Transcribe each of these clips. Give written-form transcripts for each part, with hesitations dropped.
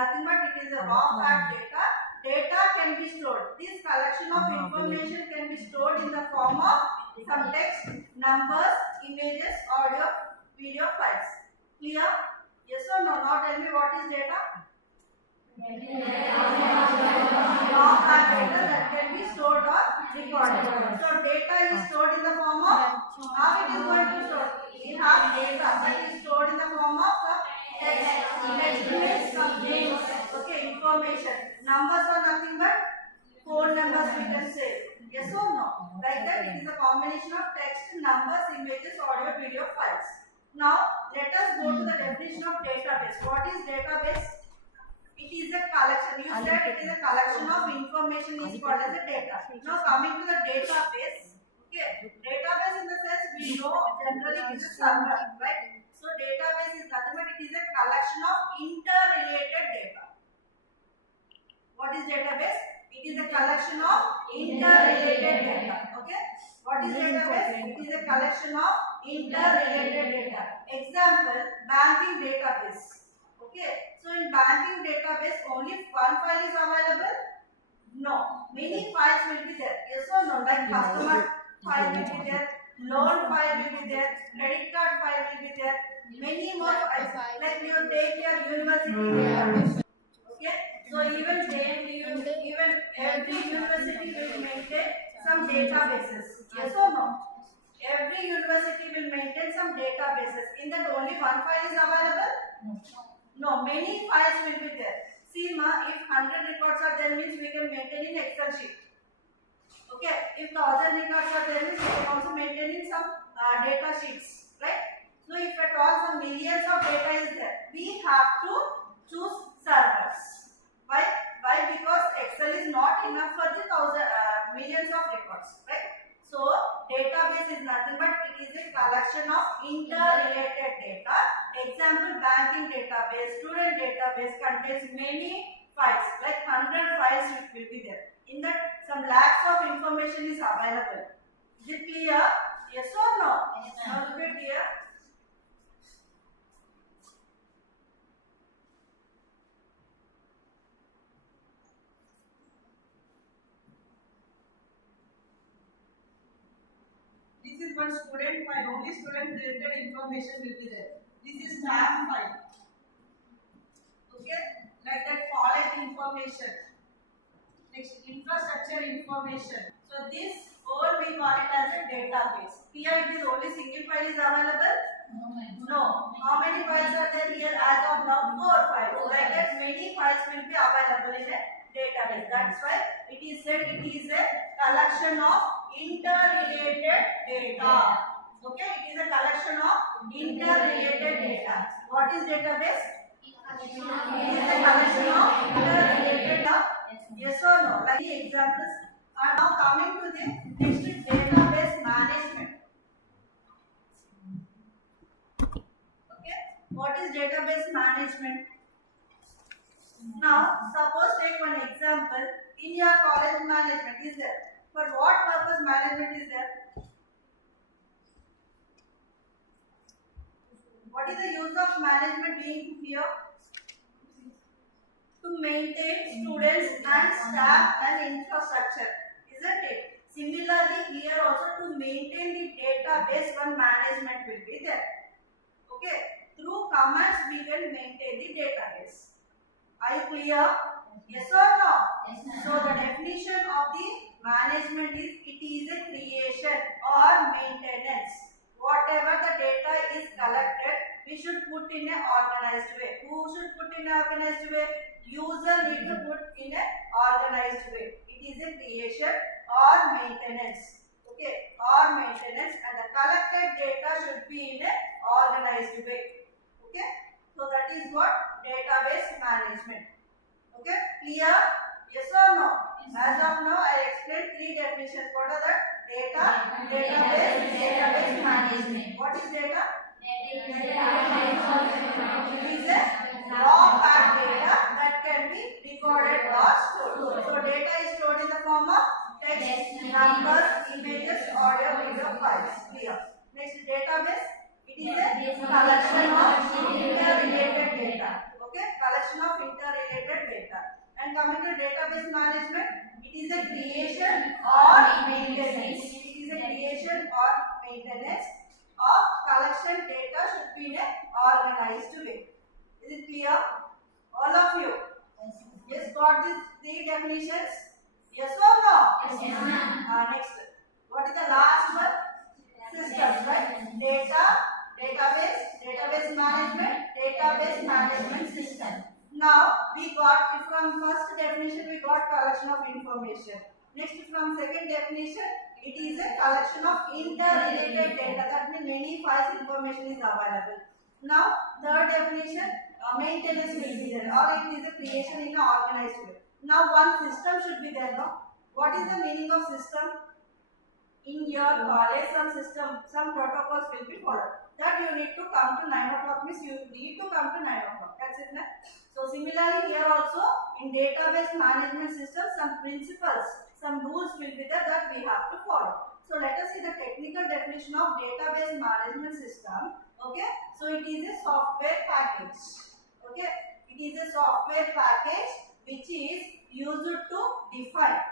nothing but it is a raw fact data. Data can be stored. This collection of information can be stored in the form of some text, numbers, images, audio, video files. Clear? Yes or no? Now tell me what is data? Raw fact data that can be stored or recorded. So data is stored in the form of, how it is going to store? We have data that is stored in the form of some text, images, some names, okay, information. Numbers are nothing but phone numbers we can say. Yes or no? Like that it is a combination of text, numbers, images, audio, video files. Now let us go to the definition of database. What is database? It is a collection. You said it is a collection of information is called as a data. Now coming to the database. Okay. Database in the sense we know generally it is a server, right? So database is nothing but it is a collection of interrelated data. What is database? It is a collection of interrelated data. Okay. What is database? It is a collection of interrelated data. Example, banking database. Okay. So in banking database only one file is available? No. Many files will be there. Yes or no? Like customer file will be there, loan file will be there, credit card file will be there, many more files. Like you take your university database. Okay. So even every university will maintain some databases. Yes or no? Every university will maintain some databases. In that only one file is available? No, many files will be there. See ma, if 100 records are there means we can maintain in Excel sheet. Okay, if 1000 records are there means we can also maintain in some data sheets, right? So if at all some millions of data is there, we have to choose servers. Why? Because Excel is not enough for the millions of records, right? So database is nothing but it is a collection of interrelated data. Example, banking database, student database contains many files, like 100 files will be there. In that some lakhs of information is available. Is it clear? Yes or no? Yes. Now look at here. This is one student file. Only student related information will be there. This is staff file. Okay, like that college information. Next, infrastructure information. So this all we call it as a database. Here it is only single file is available? No. How many files are there here? As of now 4 files. Like that many files will be available in a database. That's why it is said it is a collection of interrelated data. Okay, it is a collection of interrelated data. What is database? It is a collection of interrelated data. Yes or no? Like the examples are now coming to the next database management. Okay, what is database management? Now, suppose take one example. In your college management is there. For what purpose management is there? What is the use of management being here? To maintain students and staff and infrastructure, isn't it? Similarly, here also to maintain the database, one management will be there. Okay, through commands we can maintain the database. Are you clear? Yes or no? Yes, so the definition of the management is it is a creation or maintenance. Whatever the data is collected, we should put in an organized way. Who should put in an organized way? User need to put in an organized way. It is a creation or maintenance. Okay, or maintenance, and the collected data should be in an organized way. Okay, so that is what database management. Okay, clear? Yes or no? Yes. As of now, I explained 3 definitions. What are that? Data, database management. What is data? It is a raw fact data that can be recorded or stored. So data is stored in the form of text, numbers, images, audio, video files. Clear. Next, database. It is a collection of interrelated data. Okay, collection of interrelated data. And coming to database management, it is a creation or maintenance. It is a creation or maintenance of collection data should be in an organized way. Is it clear? All of you? Yes, got these three definitions? Yes or no? Yes. Next, what is the last one? Systems, right? Data, database management system. Now we got from first definition we got collection of information. Next from second definition it is a collection of interrelated data. That means many files information is available. Now third definition maintenance will be there or it is a creation in an organized way. Now one system should be there. No? What is the meaning of system? In your college, some protocols will be followed. That you need to come to 9 o'clock means you need to come to 9 o'clock. That's it. Na? So similarly here also in database management system some principles, some rules will be there that we have to follow. So let us see the technical definition of database management system. Okay. So it is a software package. Okay. It is a software package which is used to define.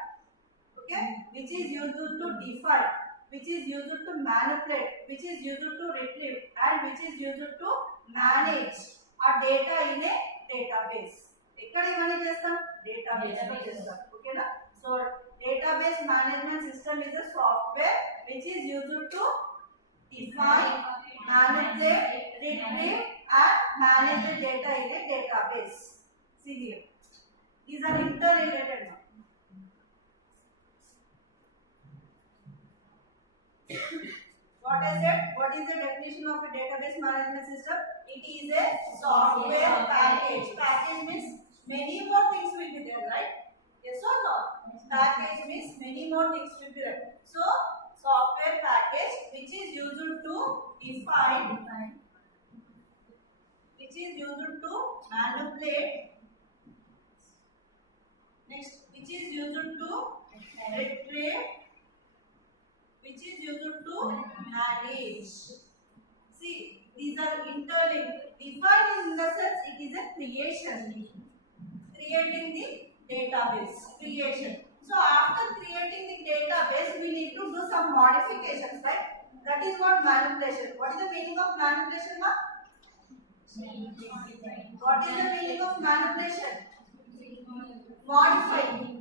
Okay, which is used to define, which is used to manipulate, which is used to retrieve, and which is used to manage a data in a database. Ekkada imani chestam? Database lo chestam. Okay na? So database management system is a software which is used to define, manipulate, retrieve, and manage the data in a database. See here. These are interrelated now. What I said, what is the definition of a database management system? It is a software package. Package means many more things will be there, right? Yes or no? Package means many more things will be there. So, software package which is used to define, which is used to manipulate, next which is used to retrieve, which is used to manage. See, these are interlinked. Define in the sense it is a creation. Creating the database. Creation. So after creating the database, we need to do some modifications, right? That is what manipulation. What is the meaning of manipulation, ma? What is the meaning of manipulation? Modifying.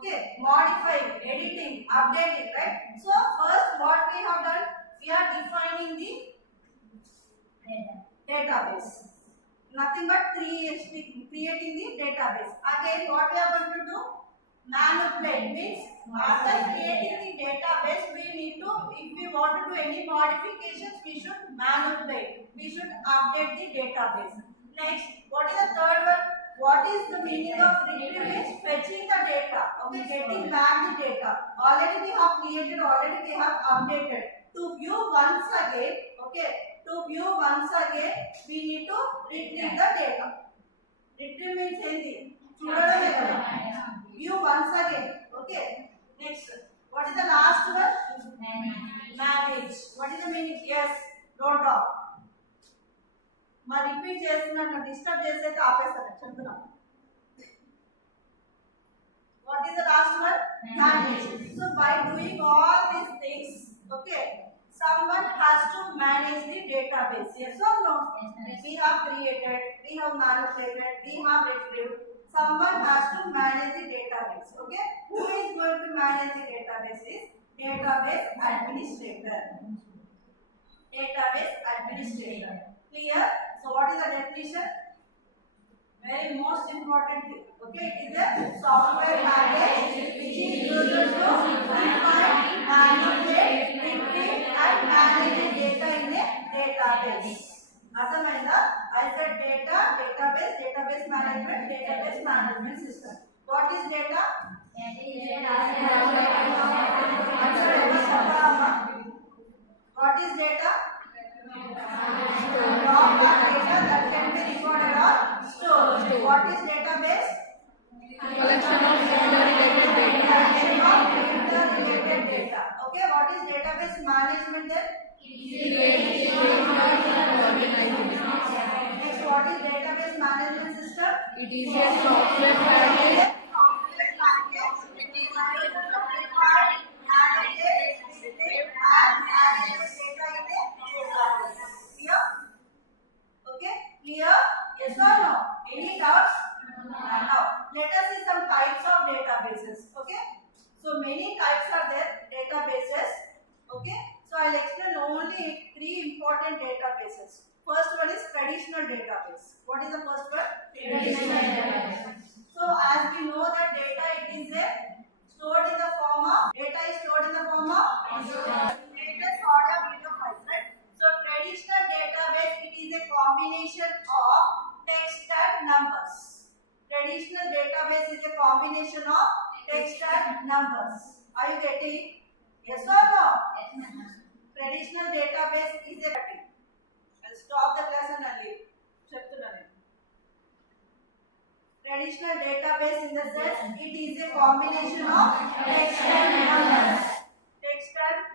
Okay, modifying, editing, updating, right? So first what we have done, we are defining the database. Nothing but creating the database. Again, what we are going to do? Manipulate means after creating the database, we need to, if we want to do any modifications, we should manipulate. We should update the database. Next, what is the third one? What is the meaning of retrieve? Means fetching the data. Okay, getting back the data. Already we have created, already we have updated. To view once again, okay, to view once again, we need to retrieve the data. Retrieve means anything. View once again. Okay. Next, what is the last one? Manage. What is the meaning? Yes. Don't talk. मैं repeat చేస్తున్నా disturb చేసేది ఆపేస్తాను చెప్తున్నా what is the last one manage so by doing all these things okay someone has to manage the database yes or no we have created we have manipulated we have retrieved someone has to manage the database okay who is going to manage the database is database administrator clear so what is the definition very most important thing okay it is a software package which is used to define manipulate retrieve and manage the data in a database అర్థమైందా I said data database management system what is data what is data raw data that can be recorded or stored. What is database? Collection of interrelated data. Okay, what is database management then? Next, what is database management It is a software package. Okay, clear? Yes or no? Any doubts? Now, let us see some types of databases. Okay, so many types are there databases. Okay, so I'll explain only three important databases. First one is traditional database. What is the first one? Traditional database. So as we know that data it is stored in the form of images, audio, video files, right? So traditional database it is a combination of text and numbers. Traditional database is a combination of text and numbers. Are you getting? Yes or no? Traditional database is a I'll stop the class and I'll leave. Traditional database in the sense it is a combination of text and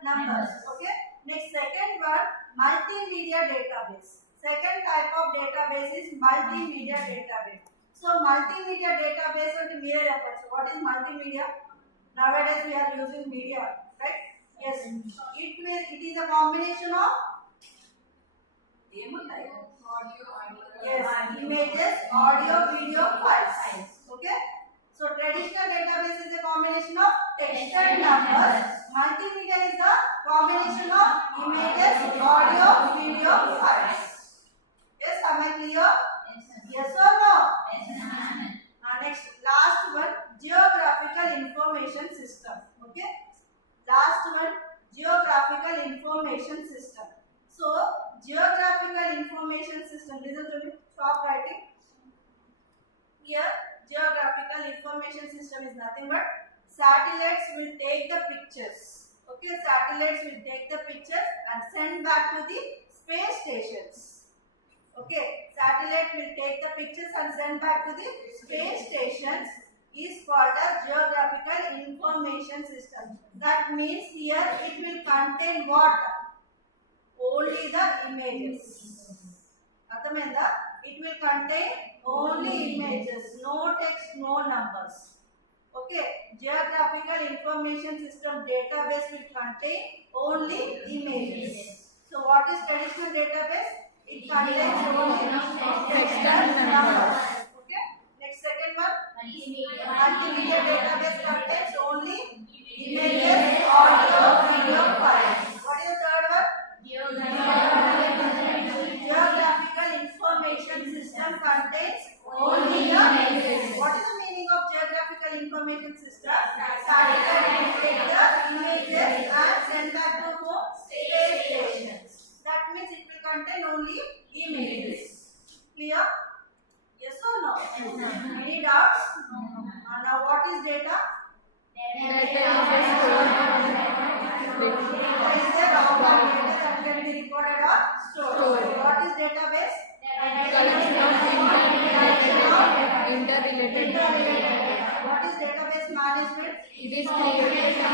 numbers. Okay. Next, second one, multimedia database. Second type of database is multimedia database. So multimedia database and media records. What is multimedia? Nowadays we are using media, right? Yes. It is a combination of images, audio, video, files. Okay. So traditional database is a combination of text and numbers. Multimedia is a combination of images, audio, video, files. Yes, am I clear? Yes or no? Next, last one, geographical information system. Okay. Last one, geographical information system. So, geographical information system, listen to me, stop writing. Here, geographical information system is nothing but satellites will take the pictures. Okay, satellites will take the pictures and send back to the space stations. Okay, satellite will take the pictures and send back to the space stations is called as geographical information system. That means here it will contain what? Only the images. Arthamenda? It will contain only images, no text, no numbers. Okay, geographical information system database will contain only images. So what is traditional database? It contains only text and numbers. Okay, next second one. Multimedia database contains only images, audio, video, files. What is the third one? Geographical information system contains only images. What is the meaning of geographical information system? Satellite will take the images and send back to home space stations. That means it will contain only images. Clear? Yes or no? Any doubts? Now what is data? Data is the raw data that can be recorded or stored. What is database? Collection of interrelated data. What is database management? It is creation or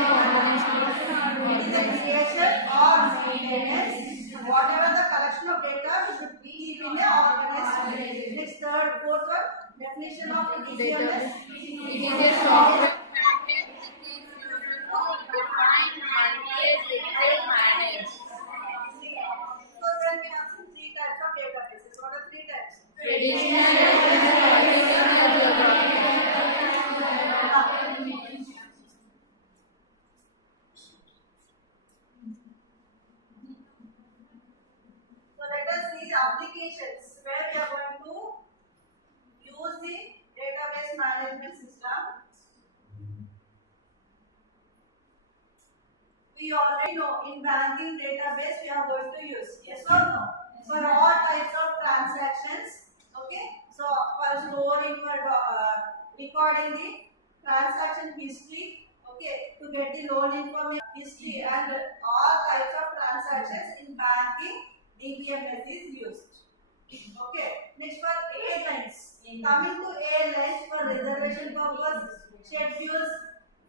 It is the creation or maintenance. Whatever the collection of data should be keep in a organized way. Next, third, fourth one, definition of DBMS. It is a software package which is used to define, manage. So then we have some three types of databases. What are three types? Traditional So let us see the applications where we are going to use the database management system. We already know in banking database we are going to use. Yes or no? For all types of transactions. Okay. So for storing, for recording the transaction history. Okay. To get the loan information history and all types of transactions in banking. DBMS is used. Okay. Next for airlines. Coming to airlines for reservation purpose, schedules,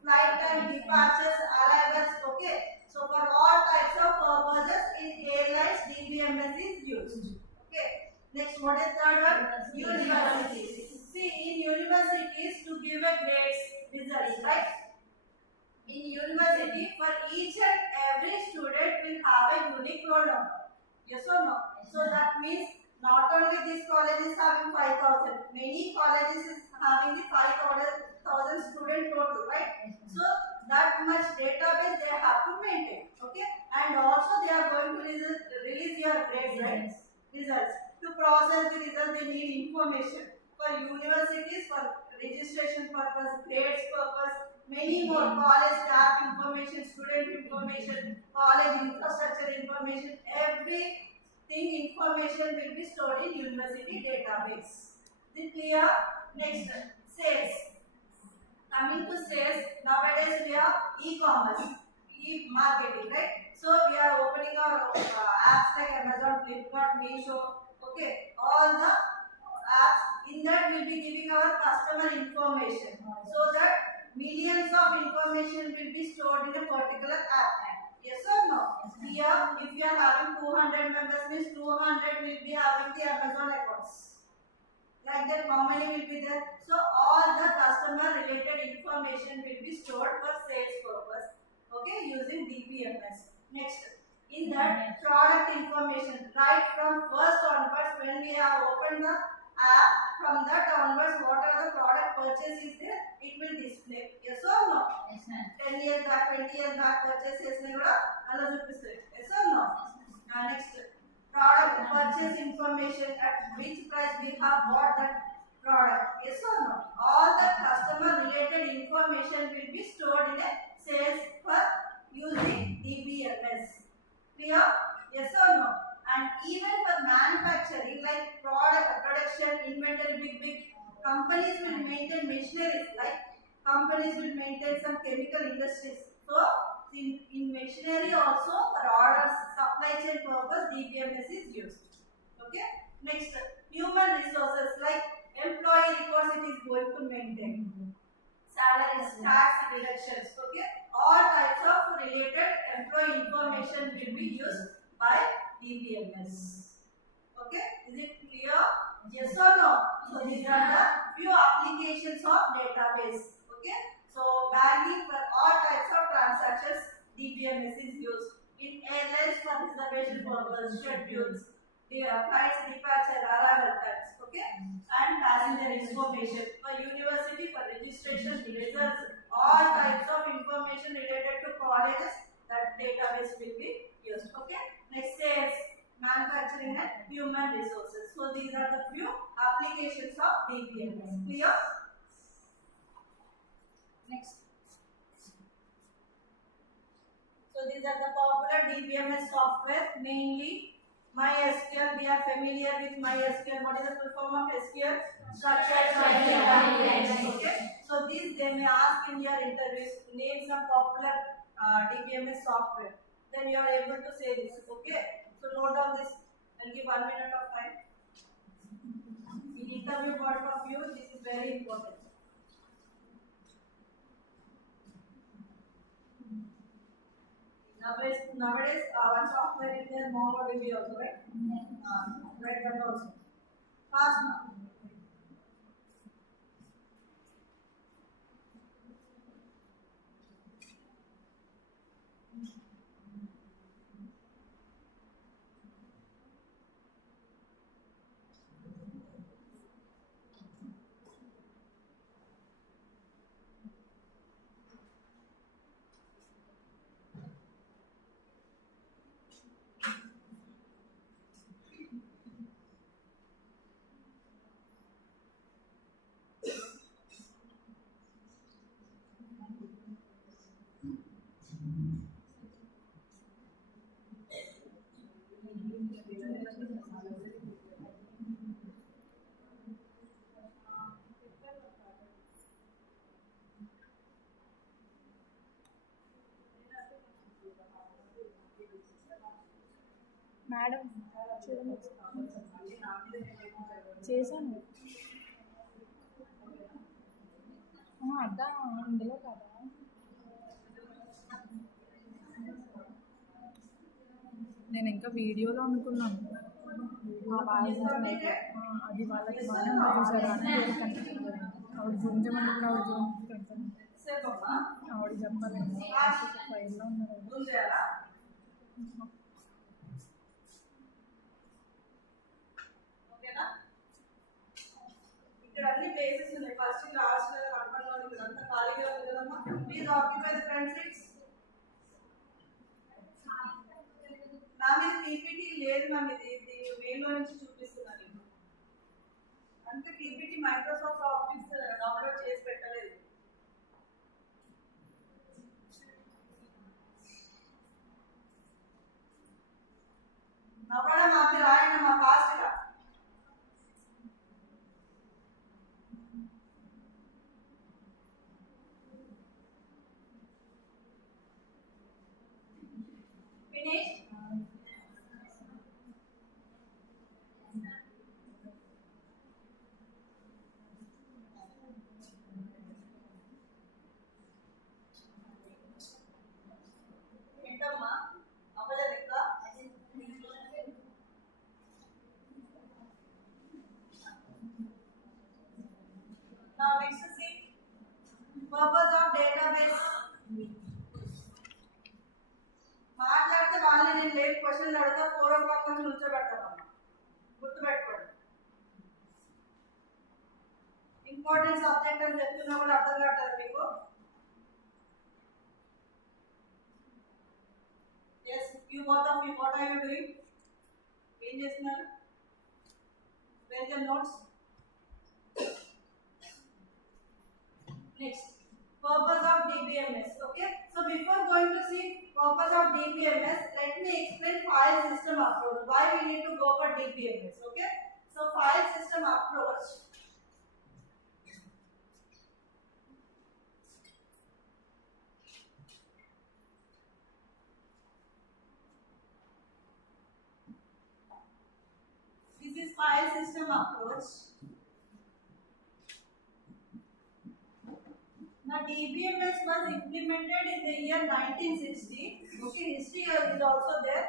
flight time, departures, arrivals. Okay. So for all types of purposes in airlines, DBMS is used. Okay. Next, what is third one? Universities. See, Yes or no? So that means not only this college is having 5,000, many colleges is having the 5,000 student total, right? So that much database they have to maintain, okay? And also they are going to release your grades, right? Results. To process the result, they need information. For universities, for registration purpose, grades purpose, many more, college staff information, student information, college infrastructure information, everything information will be stored in university database. Is it clear? Next, sales. Coming to sales, nowadays we have e-commerce, e-marketing, right? So we are opening our apps like Amazon, Flipkart, Meesho, okay? All the apps, in that we will be giving our customer information, so that millions of information will be stored in a particular app. Yes or no? Here, if you are having 200 members, means 200 will be having the Amazon accounts. Like that, how many will be there? So all the customer related information will be stored for sales purpose, okay, using DBMS. Next, in that, product information, right from first onwards, when we have opened the app, from that onwards, whatever the product purchase is there, it will display. Yes or no? Yes, ma'am. 10 years back, 20 years back purchase చేసినా కూడా అలా చూపిస్తుంది. Yes or no? Next, product purchase information, at which price we have bought that product. Yes or no? All the customer related information will be stored in a sales for using DBMS. Clear? Yes or no? And even for manufacturing, like production, inventory, big companies will maintain machineries, like companies will maintain some chemical industries. So in machinery also, for orders, supply chain purpose, DBMS is used. Okay. Next, human resources, like employee records it is going to maintain. Salaries, tax deductions, okay. All types of related employee information will be used by DBMS. Okay. Is it clear? Yes or no? So these are the few applications of database. Okay. So banking for all types of transactions, DBMS is used. In airlines for reservation purpose, schedules, flights, departure, arrival times, okay, and passenger information. For university, for registration, results, all types of information related to colleges, that database will be used. Okay. Next, sales, manufacturing, and human resources. So these are the few applications of DBMS. Clear? Next. So these are the popular DBMS software, mainly MySQL. We are familiar with MySQL. What is the full form of SQL? Structured query language. Okay. So these they may ask in your interviews, name some popular DBMS software. Then you are able to say this. Okay. So note down this. I'll give 1 minute of time. In interview point of view, this is very important. Nowadays, one software is there, MongoDB also, right? Right, that also. Fast now. Madam చేశాను అడ్డా ఇందులో కదా నేను ఇంకా వీడియోలో అనుకున్నాను అది వాళ్ళకి బాగా చూసారు ఆవిడ చూపించమని ఆవిడ చెప్పాలండి ఫైల్లో ఉన్నారు ఇక్కడ అన్ని ప్లేసెస్ ఉన్నాయి. ఫస్ట్ లాస్ట్ కనపడడం ఇక్కడ అంతా ఖాళీగా ఉంది కదమ్మా. Please occupy the front seats. నా మీద పీపీటీ లేదు మ్యామ్, ఇది మెయిల్లో నుంచి చూపిస్తున్నాను. అంతే పీపీటీ మైక్రోసాఫ్ట్ ఆఫీస్ డౌన్లోడ్ చేసి పెట్టలేదు. నవ్వడం మాకు రాయండి మా ఫాస్ట్గా. ఫినిష్. ఏంటమ్మా అవ్వలేదు ఇంకా? Now next see purpose of database. మాట్లాడితే వాళ్ళని నేను లేట్ క్వశ్చన్ అడుగుతా 4 o'clock నుంచి నుంచోబెడతాను. గుర్తుపెట్టుకోండి. ఇంపార్టెంట్ సబ్జెక్ట్ అని చెప్తున్నా కూడా అర్థం కావట్లేదు మీకు. Yes, you both of you, what are you doing? ఏం చేస్తున్నారు? Where your notes? Next, purpose of DBMS. Okay, so before going to see purpose of DBMS, let me explain file system approach. Why we need to go for DBMS? Okay, so file system approach. This is file system approach. Now DBMS was implemented in the year 1960. Okay, history is also there,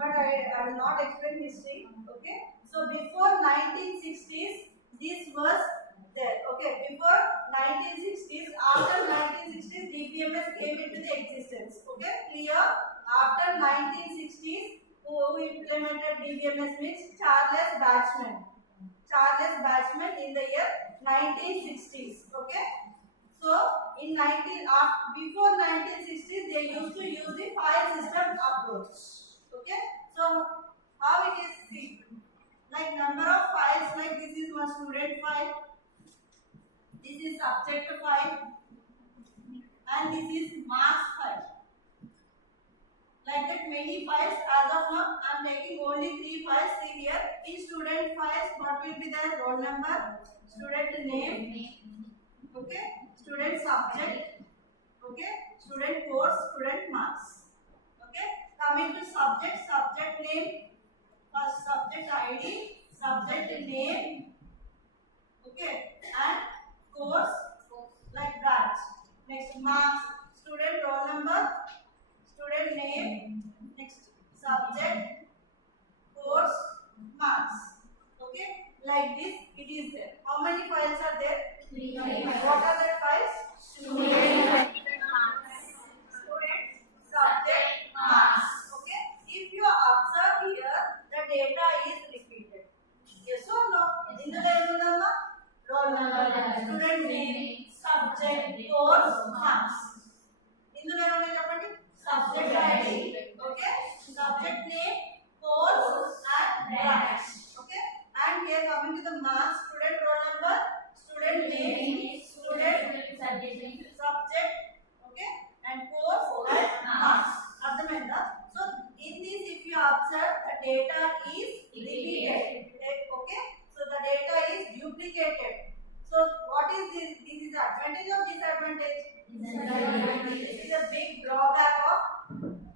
but I will not explain history. Okay, so before 1960s this was there. Okay, before 1960s, after 1960s DBMS came into the existence. Okay, clear? After 1960s, who implemented DBMS means Charles Batchman. Charles Batchman in the year 1960s. Okay. So in before 1960s they used to use the file system approach. Okay, so how it is seen, like number of files, like this is my student file, this is subject file, and this is marks file. Like that many files. As of now I am taking only 3 files. See here, in student files what will be there? Roll number, student name, okay, student subject, okay, student course, student marks. Okay, coming to subject, subject name, first subject ID, subject name, okay, and course like branch. Next marks, student roll number, student name, next subject, course, marks. Okay, like this it is there. How many files are there? 3 files. What are the files? Student, Student, subject, marks. Okay, if you observe here, the data is repeated. Yes or no? Indulo emundamma? Roll number, student name, subject, course, marks. Indulo emundi cheppandi? Subject ID, okay, subject name, course, and branch. Okay, and here coming to the marks, student roll number, student name, student subject, okay, and course and marks. Ardhamainda? So in this if you observe, the data is repeated. Okay, so the data is duplicated. So what is this? This is advantage or disadvantage? This is a big drawback of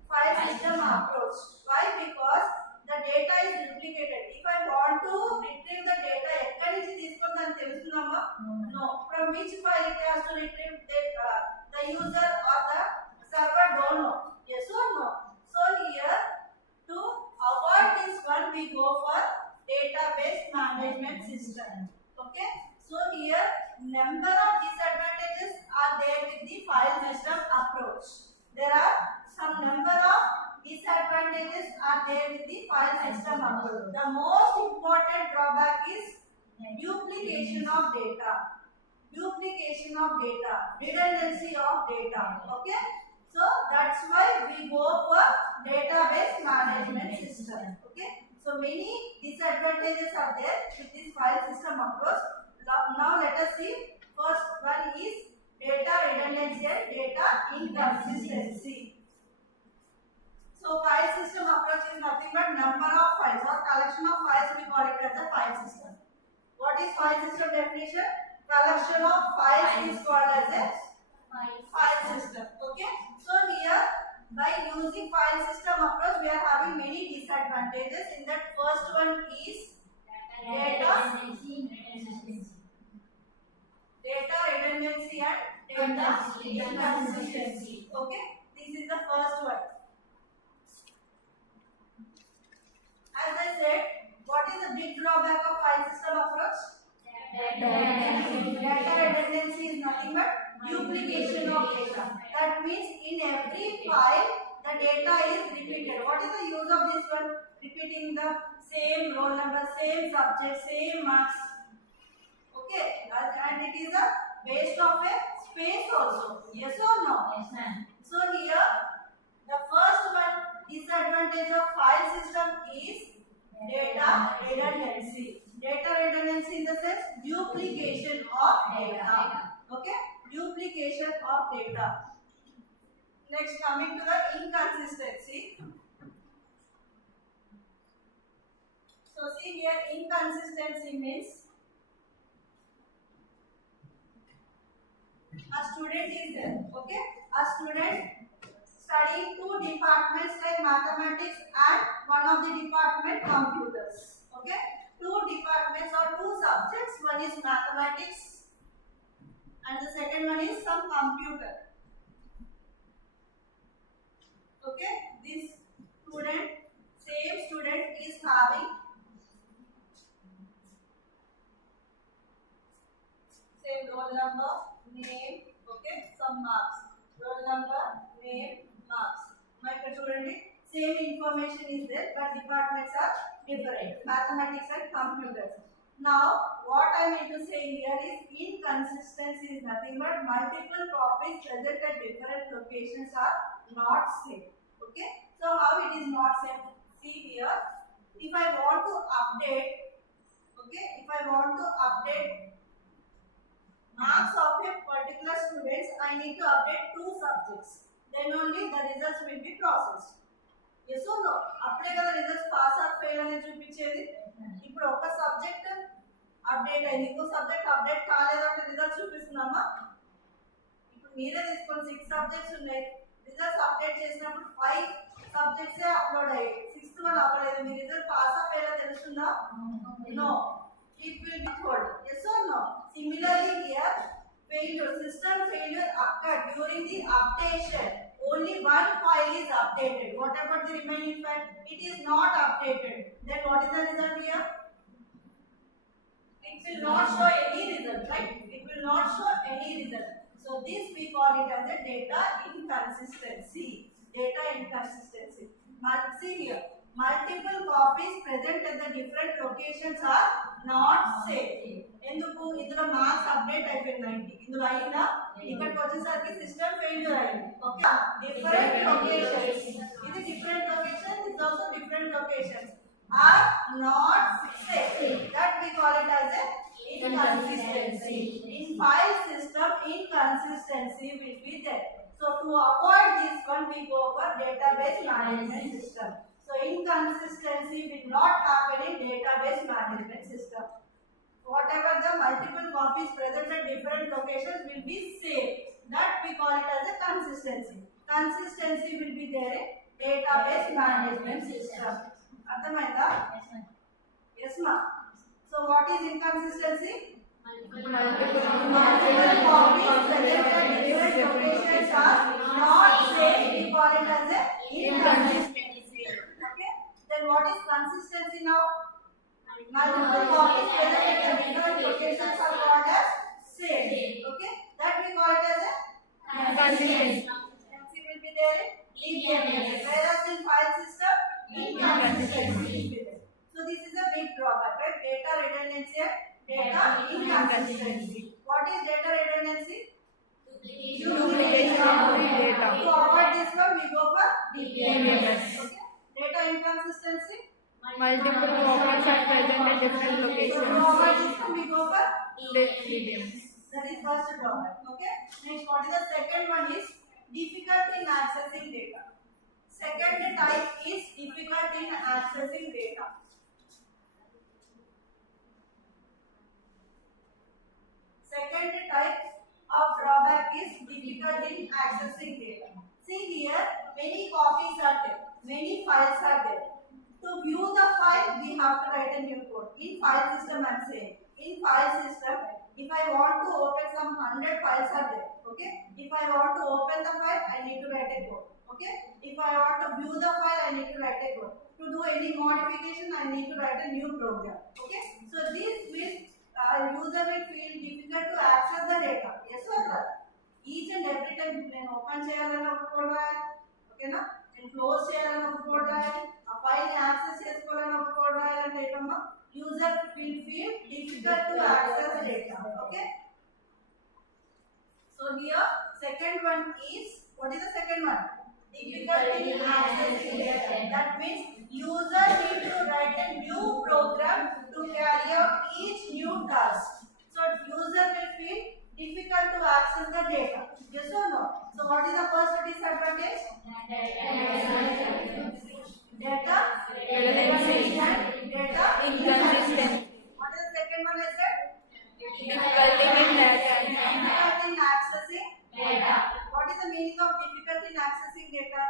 file system approach. Why? Because the data is duplicated. If I want to retrieve the data, ekkadi nunchi తీసుకుంటాను తెలుస్తుందమ్మా? No. From which file it has to retrieve data? The user or the server don't know. Yes or no? So here to avoid this one, we go for database management system. Okay. So here number of disadvantages are there with the file system approach. There are some number of disadvantages are there with the file system approach. The most important drawback is duplication duplication of data, redundancy of data. Okay, so that's why we go for database management system. Okay, so many disadvantages are there with this file system approach. Now let us see. First one is data redundancy and data inconsistency. So file system approach is nothing but number of files or collection of files, we call it as a file system. What is file system definition? Collection of files is called as a file system. Okay. So here by using file system approach we are having many disadvantages. In that first one is data redundancy and data inconsistency. Okay. This is the first one. As I said, what is the big drawback of file system approach? Data redundancy is nothing but duplication of data. That means in every file the data is repeated. What is the use of this one? Repeating the same roll number, same subject, same marks. Okay, and it is a waste of a space also. Yes or no? Yes, ma'am. So here the first one disadvantage of file system is data redundancy. Data redundancy in the sense duplication of data. Okay, duplication of data. Next, coming to the inconsistency. So see here, inconsistency means a student is there. Okay, a student studying two departments like mathematics and one of the department computers. Okay, two departments or two subjects. One is mathematics and the second one is some computer. Okay, this same student is having same roll number, name. Okay, some marks. Roll number, name, marks. My student, same information is there, but departments are different. Mathematics and computers. Now, what I mean to say here is inconsistency is nothing but multiple copies present at different locations are not same. Okay, so how it is not same? See here, if I want to update, okay, if I want to update marks of a particular students, I need to update two subjects. Then only the results will be processed. Yes or no? అప్పుడే కదా results pass or fail అనేది చూపించేది. ఇప్పుడు ఒక subject update అయింది, ఇంకో subject update కాలేదు అంటే రిజల్ట్స్ చూపిస్తున్నామా? ఇప్పుడు మీరే తీసుకోండి, 6 సబ్జెక్ట్స్ ఉన్నాయి. రిజల్ట్స్ అప్డేట్ చేసినప్పుడు 5 సబ్జెక్ట్స్ అప్లోడ్ అయ్యాయి, 6th వన్ అవ్వలేదు. మీ రిజల్ట్ పాస్ ఆర్ ఫెయిల్ తెలుస్తుందా? No. It will be told. Yes or no? Similarly here, system failure occurred during the updation. Only one file is updated. What about the remaining file? It is not updated. Then what is the result here? It will not show any result, right? It will not show any result. So this we call it as a data inconsistency. Data inconsistency. See here. Multiple copies present at the different locations are not same. ఎందుకు ఇందులో marks update అయిపోయింది 90, ఇందులో అయినా ఇక్కడికి వచ్చేసరికి system failure అయింది. Okay, different locations, ఇది different location, this also different locations are not same. That we call it as a inconsistency. In file system, inconsistency will be there. So to avoid this one, we go for database management system. So inconsistency will not happen in database management system. Whatever the multiple copies present at different locations will be same. That we call it as a consistency. Consistency will be there in database management system. Arthamainda? Yes ma. So what is inconsistency? Multiple copies present at different locations are not same. We call it as a inconsistency. Okay. Then what is consistency now? Multiple copies present at different locations are called as same. Okay. That we call it as a consistency. Consistency will be there in DBMS. Whereas in file system, inconsistency will be there. So this is a big drawback, right? Data redundancy and data inconsistency. inconsistency. What is data redundancy? Duplication of the data. To avoid this one, we go for DBMS. Okay. Data inconsistency. Multiple copies are present at different To locations. avoid this one, we go for DBMS. that is first drawback. Okay. Next, what is the second one is difficulty in accessing data. Second type is difficulty in accessing data. Second type of drawback is difficulty in accessing data. See here, many copies are there, many files are there. To view the file, we have to write a new code. In file system, I am saying. In file system, if I want to open some 100 files are there. Okay. If I want to open the file, I need to write a code. Okay. If I want to view the file, I need to write a code. To do any modification, I need to write a new program. Okay. So this will user will feel difficult to access the data. Yes or no? Each and every time నేను open చేయాలని ఒప్పుకోవడా ఓకేనా నేను close చేయాలని ఒప్పుకోవడా ఆ file ని access చేసుకోవాలని ఒప్పుకోవడా అంటే ఏమమ్మా user will feel difficult to access data. Okay. So here second one is, what is the second one? Difficulty in accessing data. That means user need to write a new program to carry out each new task. So user will feel difficult to access the data. Yes or no? So what is the first disadvantage? Data Redundancy. Data Inconsistency. What is the second one I said? Difficulty in accessing. Difficulty in accessing data. What is the meaning of difficulty in accessing data?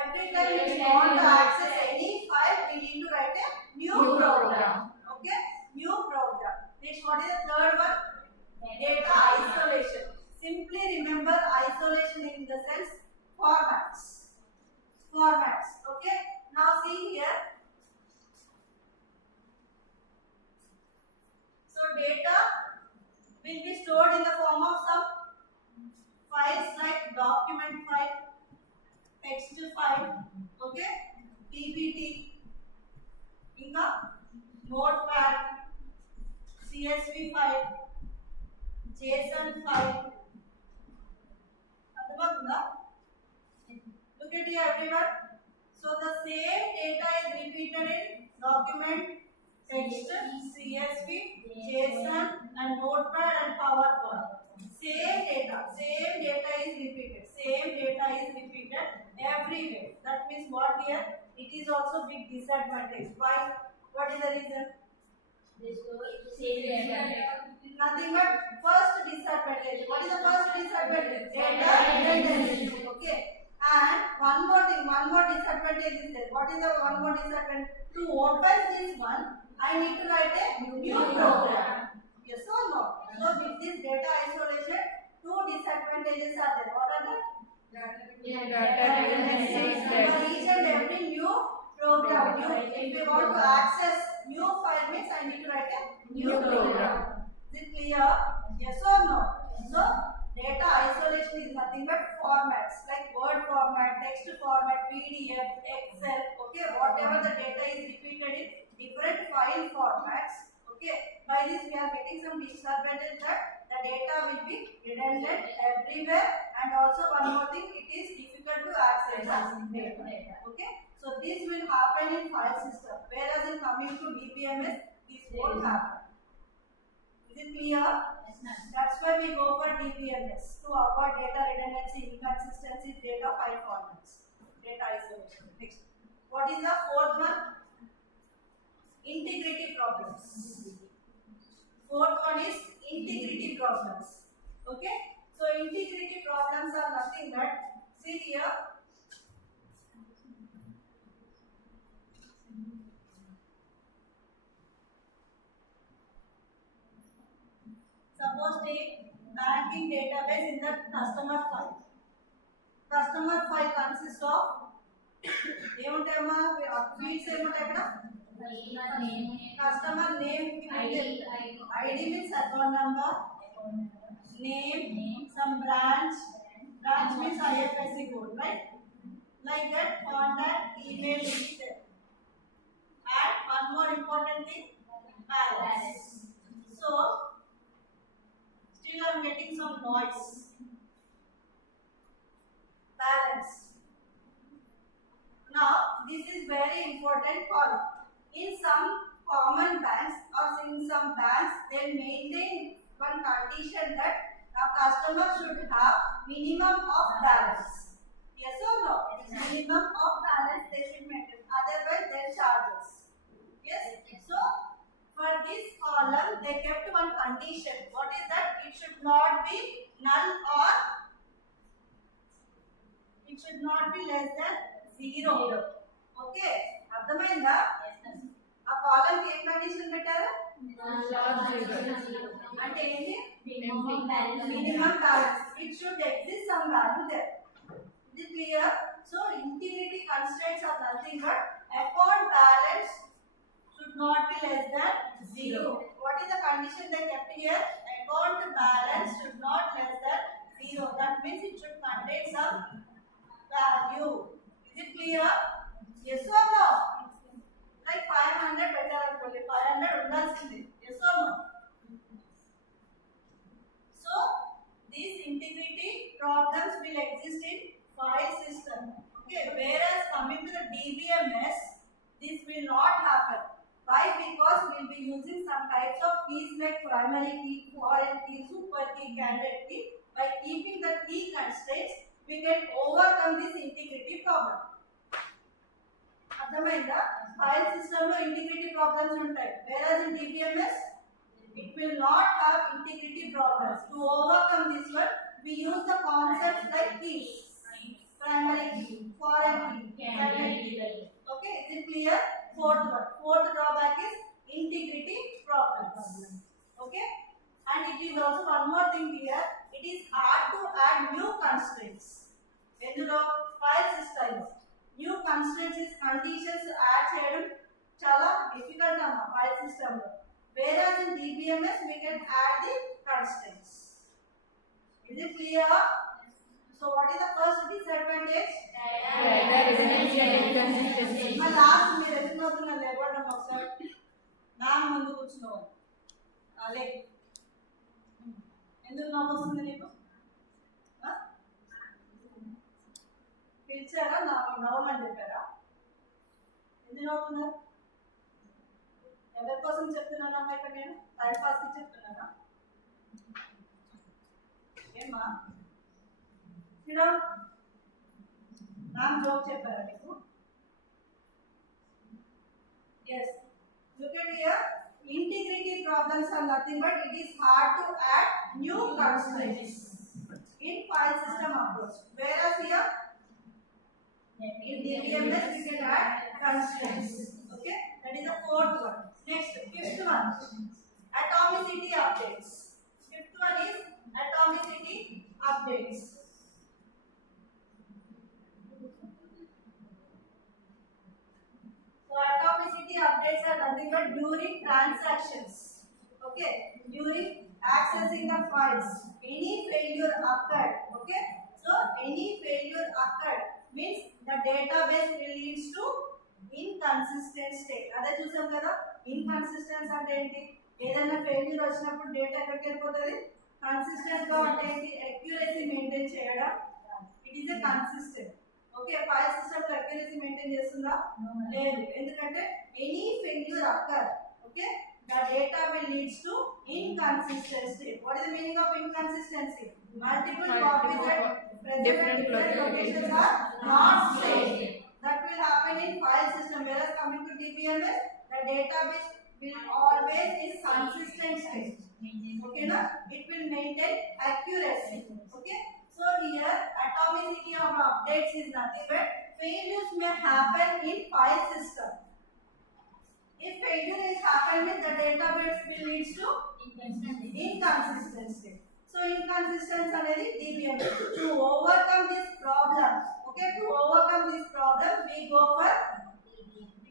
Every time we want to access any file, we need to write a new program. Okay? New program. Next, what is the third one? Data isolation. Simply remember isolation in the sense formats. Formats. Okay? Now see here. So data will be stored in the form of some files like document file, text file, okay, PPT, ఇంకా notepad, CSV file, JSON file. అర్థమవుతుందా? Look at here everyone. So the same data is repeated in document, text, CSV, JSON and notepad and PowerPoint. Same data is repeated. Same data is repeated everywhere. That means what here? It is also big disadvantage. Why? What is the reason? Nothing but first disadvantage. What is the first disadvantage? Data redundancy. Okay. And one more disadvantage is there. What is the one more disadvantage? To open this one, I need to write a new program. Yes or no? So with this data isolation, two disadvantages are there. What are the? Data redundancy. For each and every new program, if we want to access new file means I need to write a new program. Is it clear? Yes or no? So data isolation is nothing but formats like Word format, text format, PDF, Excel. Okay, whatever the data is repeated in different file formats. Okay, by this we are getting some disadvantage that the data will be redundant everywhere, and also one more thing, it is difficult to access the data. Okay, so this will happen in file system, whereas in coming to DBMS, this won't happen. Is it clear? That's why we go for DBMS, to avoid data redundancy, inconsistency, data file formats, data isolation. Next, what is the fourth one? Integrity problems. Fourth one is integrity problems. Okay, so integrity problems are nothing but, see here, suppose take banking database in the customer file. Customer file consists of ఏముంటాయమ్మా fields ఏముంటాయి అక్కడ customer name ID means account number name some branch means IFSC code, right? Like that, contact, email, register. And one more important thing, balance. So some noise. Balance. Now, this is very important column. In some common banks or in some banks, they maintain one condition that a customer should have minimum of balance. Yes or no? Minimum of balance they should maintain. Otherwise, they charge us. Yes. So, for this column, they kept one condition. What is that? It should not be null or it should not be less than 0. Okay. అర్థమైందా? ఆ column కి ఏం condition పెట్టారు? అంటే ఏంటి? Minimum balance. It should exist some value there. Is it clear? So integrity constraints are nothing but account balance should not be less than 0. What is the condition they kept here? Account balance should not less than 0. That means it should contain some value. Is it clear? Yes or no? Like 500 better అనుకోండి 500 ఉండాల్సింది. Yes or no? So these integrity problems will exist in file system. Okay, whereas coming to the DBMS, this will not happen. Why? Because we will be using some types of keys like primary key, foreign key, super key, candidate key. By keeping the key constraints, we can overcome this integrity problem. అర్థమైందా? File system లో integrity problems ఉంటాయి. whereas in DBMS it will not have integrity problems. To overcome this one, we use the concepts like keys, primary key, foreign key, candidate key. Okay, is it clear? Fourth one. Fourth drawback is integrity problems. Okay, and it is also one more thing here. It is hard to add new constraints. ఎందులో file systems new constraints is conditions add చేయడం చాలా difficult అమ్మా file system లో. whereas in DBMS we can add the constraints. Is it clear? So what is the first disadvantage? మా last మీరు ఎందుకు నవ్వుతున్నారు? లేకపోవడం ఒకసారి నా ముందు కూర్చున్నవారు అలే ఎందుకు నవ్వు వస్తుంది నీకు? పిలిచారా? నవ్వమని చెప్పారా? ఎందుకు నవ్వుతున్నారు? ఎవరి కోసం చెప్తున్నానమ్మా? ఇక్కడ నేను టైం పాస్ కి చెప్తున్నానా? ఏమ్మా నామ్ జోక్ చెప్పారా మీకు? yes, look at here. Integrity problems are nothing but it is hard to add new constraints in file system approach, whereas here in DBMS we can add constraints. Okay, that is the fourth one. Next, fifth one, atomicity updates. Fifth one is atomicity updates. So atomicity updates are nothing but during transactions. Okay, during accessing the files, any failure occurred. Okay, so any failure occurred means the database will leads to inconsistent state. అదే చూసాం కదా, ఇన్కన్సిస్టెన్స్ అంటే ఏంటి? ఏదైనా failure వచ్చినప్పుడు data ఎక్కడికి వెళ్ళిపోతుంది? Consistent గా అంటే ఏంటి? అక్యురసీ మెయింటైన్ చేయడం. It is a consistent. Okay, file system లో అక్యురసీ మెయింటైన్ చేస్తుందా? లేదు. ఎందుకంటే any failure occur, okay, the data will leads to inconsistency. What is the meaning of inconsistency? Multiple copies at different locations are not same. That will happen in file system. Whereas coming to DBMS, the database will always is consistent state. Okay, na? It will maintain accuracy. Okay, so here atomicity of updates is nothing but failures may happen in file system. If failure is happening, the database will lead to inconsistency. So inconsistency అనేది DBMS. To overcome this problem, okay, to overcome this problem, we go for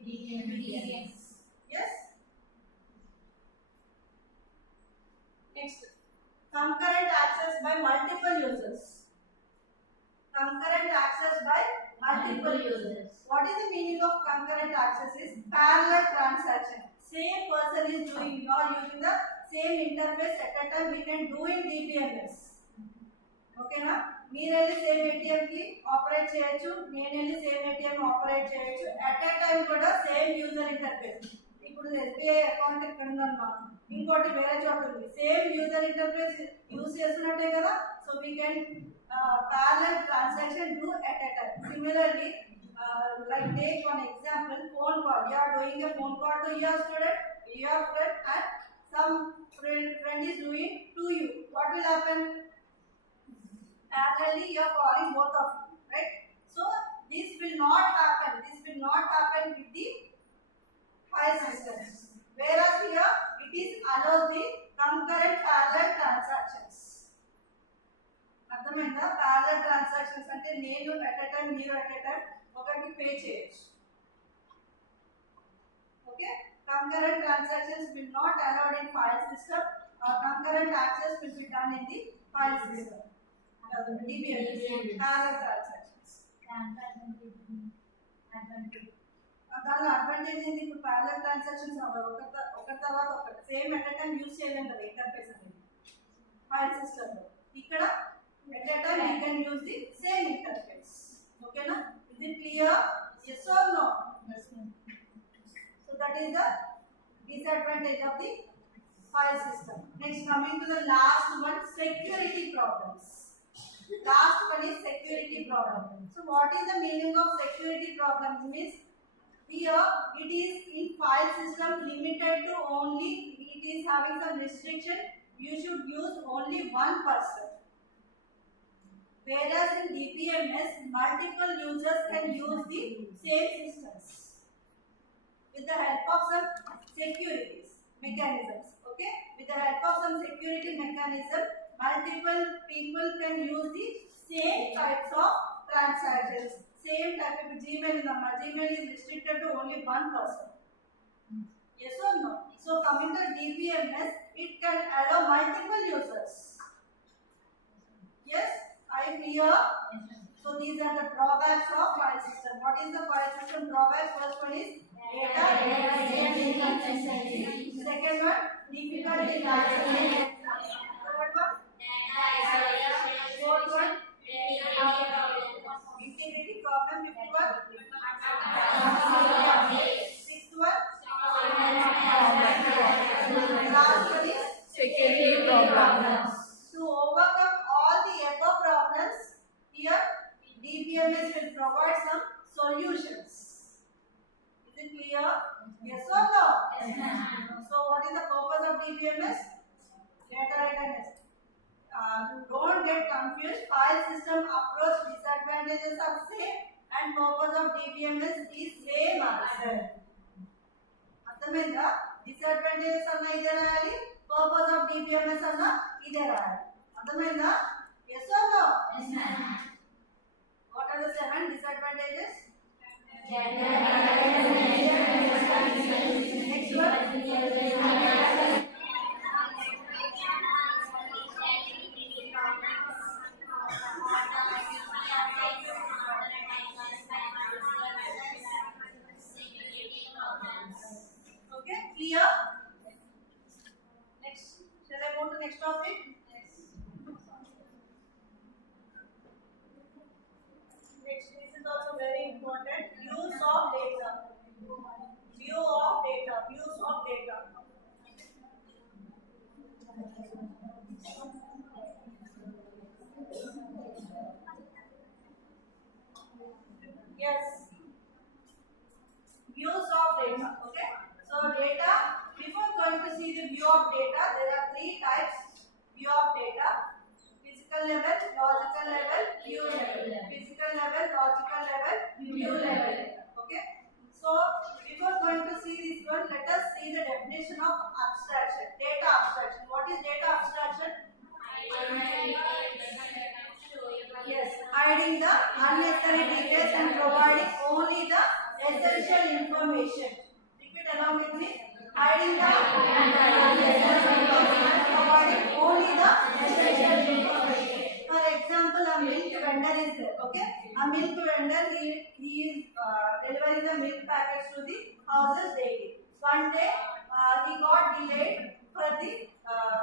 DBMS. Yes. Next, concurrent access by multiple users. Concurrent access by multiple users. What is the meaning of concurrent access? Is parallel transaction. Same person is doing, you are using the same interface at a time. We can do in DBMS. ఓకేనా? మీరు వెళ్ళి same ATM కి operate చేయొచ్చు, నేను వెళ్ళి same ATM operate చేయొచ్చు. At a time కూడా same user interface. ఇప్పుడు ఎస్బీఐ అకౌంట్ ఇక్కడ ఉందన్నమా, ఇంకోటి వేరే చోట ఉంది, సేమ్ యూజర్ ఇంటర్ఫేస్ యూజ్ చేస్తున్నట్టే కదా. So we can parallel transaction do at a time. Similarly, like take one example, phone call. You are doing a phone call to your student, your friend, and some friend is doing to you. What will happen? Parallelly you are calling both of you, right? So this will not happen. This will not happen with the file systems. Whereas here it is allows the concurrent parallel transactions. అర్థమైందా? Parallel transactions అంటే నేను at a time, మీరు at a time ఒకరికి pay చేయొచ్చు. Okay, concurrent transactions will not allowed in file system, or concurrent access will be done in the file system. DBMS parallel transactions. దాని advantage ఏంటి? ఇప్పుడు parallel transactions ఒకరి తర్వాత ఒకటి same at a time use చేయలేం కదా interface అనేది file system లో. ఇక్కడ at a time we can use the same interface. Okay na? Is it clear? Yes or no? Yes. So that is the disadvantage of the file system. Next, coming to the last one, security problems. Last one is security problem. So what is the meaning of security problems? Means here it is in file system limited to only, it is having some restriction, you should use only one person. Whereas in DBMS, multiple users can use the same systems with the help of some securities mechanisms. Okay, with the help of some security mechanism, multiple people can use the same types of transactions. Same type of Gmail number. Gmail is restricted to only one person. Yes or no? So coming to DBMS, it can allow multiple users. Yes. I clear? So these are the drawbacks of file system. What is the file system drawbacks? First one is data inconsistency. Second one, difficulty in accessing. Third one, fourth one, integrity problem. Fifth one, sixth one, last one is security problems. To overcome all the above problems, here DBMS will provide some solutions. Is it clear? Yes or no? Yes, ma'am. So what is the purpose of DBMS? Data readiness. Don't get confused. File system approach disadvantages are same and purpose of DBMS is same answer. అర్థమైందా? Disadvantages అన్నా ఇదే రాయాలి, purpose of DBMS అన్నా ఇదే రాయాలి. అర్థమైందా? Yes or no? Yes, ma'am. What are the 7 disadvantages? Next one. Okay, clear? Next, shall I go to next topic? Next, this is also very important. Use of data. View of data. Use of data. Yes. Views of data. Okay. So data. Before going to see the view of data, there are 3 types. View of data. Physical level, logical level, view level. Physical level, logical level, view level. Okay. So before going to see this one, let us see the definition of abstraction. Data abstraction. What is data abstraction? Yes, hiding the unnecessary details and providing only the essential information. Repeat along with me. Hiding the unnecessary information and providing only the essential information. For example, a milk vendor is there. Okay, a milk vendor, he is delivering the milk packets to the houses daily. One day he got delayed for the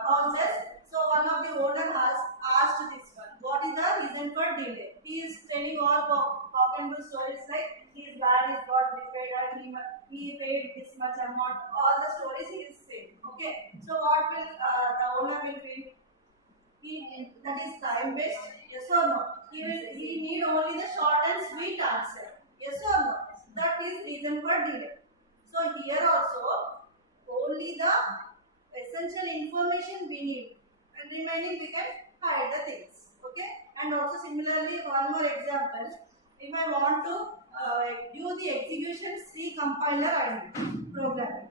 houses. So one of the owner has asked this one, what is reason for delay. He is telling all cock and bull stories like his land is got repaired and he paid this much amount. All the stories he is saying. Okay. So what will the owner will feel? That is time waste. Yes or no? He need only the short and sweet answer. Yes or no? That is reason for delay. So here also only the essential information we need, and remaining we can hide the things. Okay. And also similarly, one more example. If I want to do the execution C compiler, I need programming.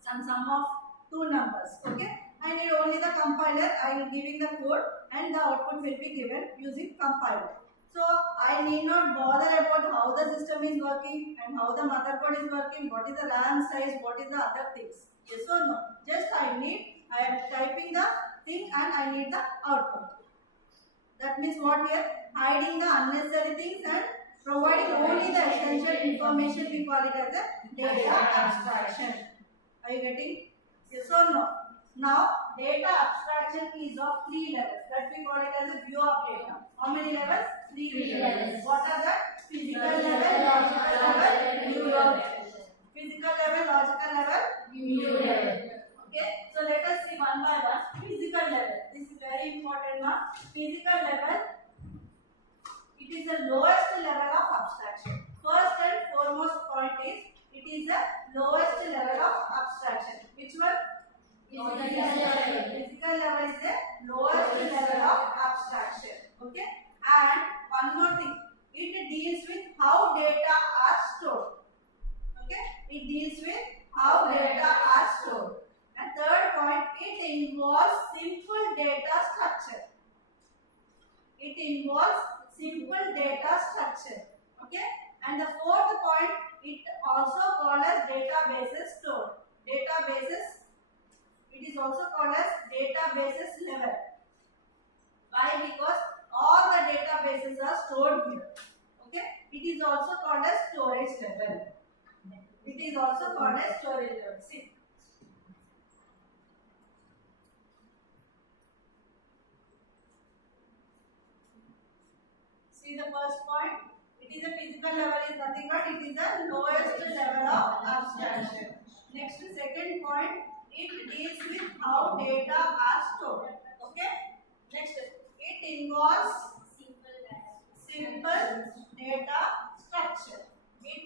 Some sum of two numbers. Okay. I need only the compiler. I am giving the code, and the output will be given using compiler. So I need not bother about how the system is working and how the motherboard is working, what is the RAM size, what is the other things. Yes or no? Just I am typing the thing and I need the output. That means what here? Hiding the unnecessary things and providing only the essential information. We call it as a data abstraction. Are you getting? Yes or no? Now, data abstraction is of 3 levels. That we call it as a view of data. How many levels? 3 levels. What are the? Physical level, logical level, view level. Physical level, logical level, view level. Okay. So let us see one by one. Physical level. This is very important one. Physical level. It is the lowest level of abstraction. First and foremost point is it is the lowest level of abstraction. Which one? Physical level. Physical level is the lowest level of abstraction. Okay. And one more thing, it deals with how data are stored. Okay. It deals with how data are stored. And third point, it involves simple data structure. It involves simple data structure. Okay. And the fourth point, it also called as databases stored. Databases. It is also called as databases level. Why? Because all the databases are stored here. Okay. It is also called as storage level. It is also called as storage level. See. See the first point. It is a physical level is nothing but it is the lowest level of abstraction. Next, second point. It deals with how data are stored. Okay. Next, it involves simple data structure. It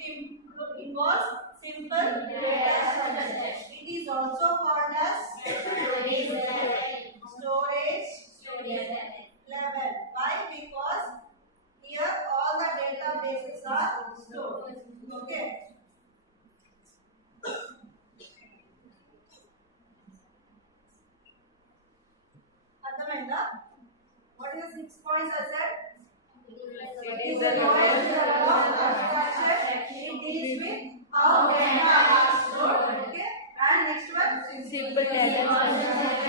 involves simple data structure. It is also called as storage level. Why? Because here all the databases are stored. Okay. What is the 6 points I said? It is the lowest level of abstraction. It deals with how data are stored. Okay. And next one? Simple data.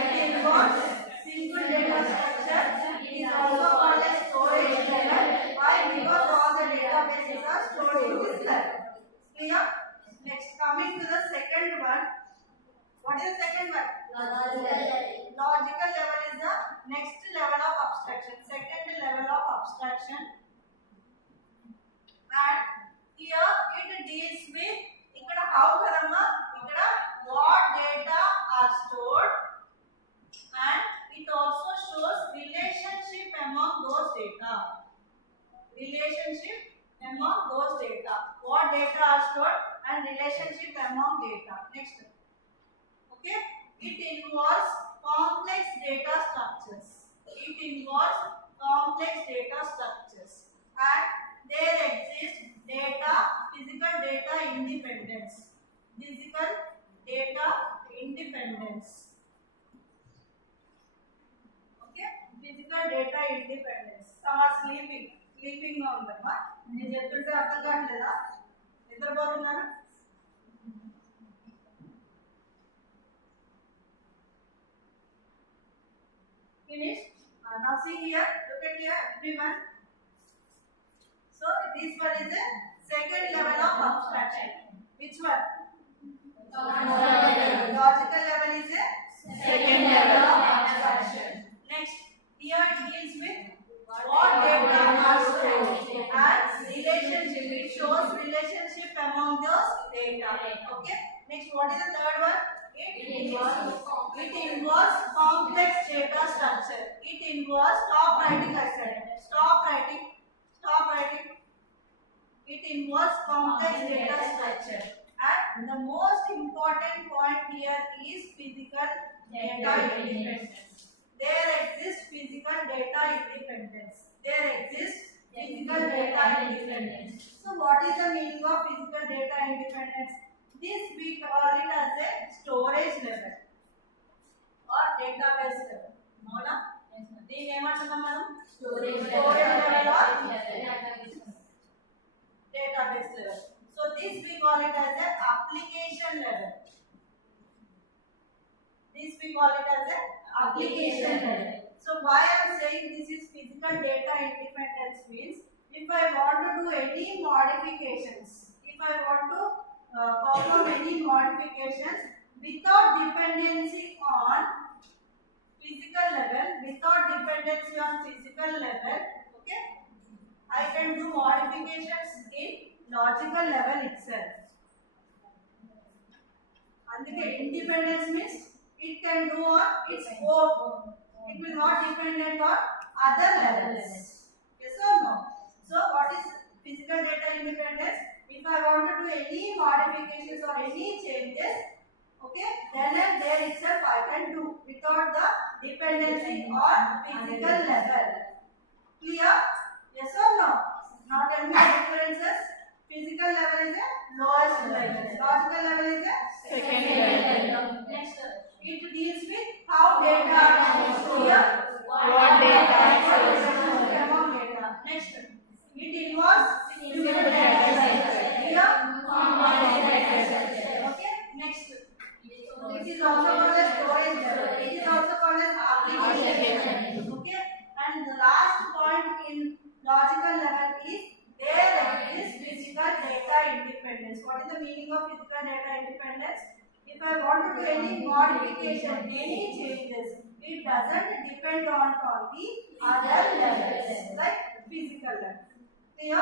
It involves simple data structure. It is also called as storage level. Why? Because all the databases are stored in this level. Clear? Next, coming to the second one. What is the second one? Logical level is the next level of abstraction. Second level of abstraction. And here it deals with how what data are stored, and it also shows relationship among those data. Relationship among those data. What data are stored and relationship among data. Next. Okay. It involves complex data structures. It involves complex data structures. And there exists physical data independence. Physical data independence. Okay? Physical data independence. Some are sleeping. Sleeping on them. Is it Finished? Now see here, look at here everyone. So this one is a second level of abstraction. Which one? Logical level is a second level of abstraction. Next, here it deals with what data are stored and relationship. It shows relationship among those data. Okay. Next, what is the third one? It involves complex data structure. It involves stop writing. I said stop writing. Stop writing. It involves complex data structure. And the most important point here is physical data independence. There exists physical data independence. There exists physical data independence. So what is the meaning of physical data independence? This we call it as a storage level or database level. Mona? దీని ఏమంటున్నాం మనం? Storage level or database level. So this we call it as an application level. This we call it as an application level. So why I am saying this is physical data independence means if I want to do any modifications, if I want to perform any modifications without dependency on physical level, okay, I can do modifications in logical level itself. And the independence means it can do on its own. It will not dependent on other levels. Yes or no? So what is physical data independence? If I want to do any modifications or any changes, okay, then and there itself I can do without the dependency on physical level. Clear? Yes or no? Now tell me the differences. Physical level is a lowest level. Logical level is a second level. Next, it deals with how data are stored here. What data are stored among data. Next, it involves physical data here. Okay. Next, it is also called as storage level. It is also called as application. Okay. And the last point in logical level is there exists physical data independence. What is the meaning of physical data independence? If I want to do any modification, any changes, it doesn't depend on the other levels like physical level. Clear?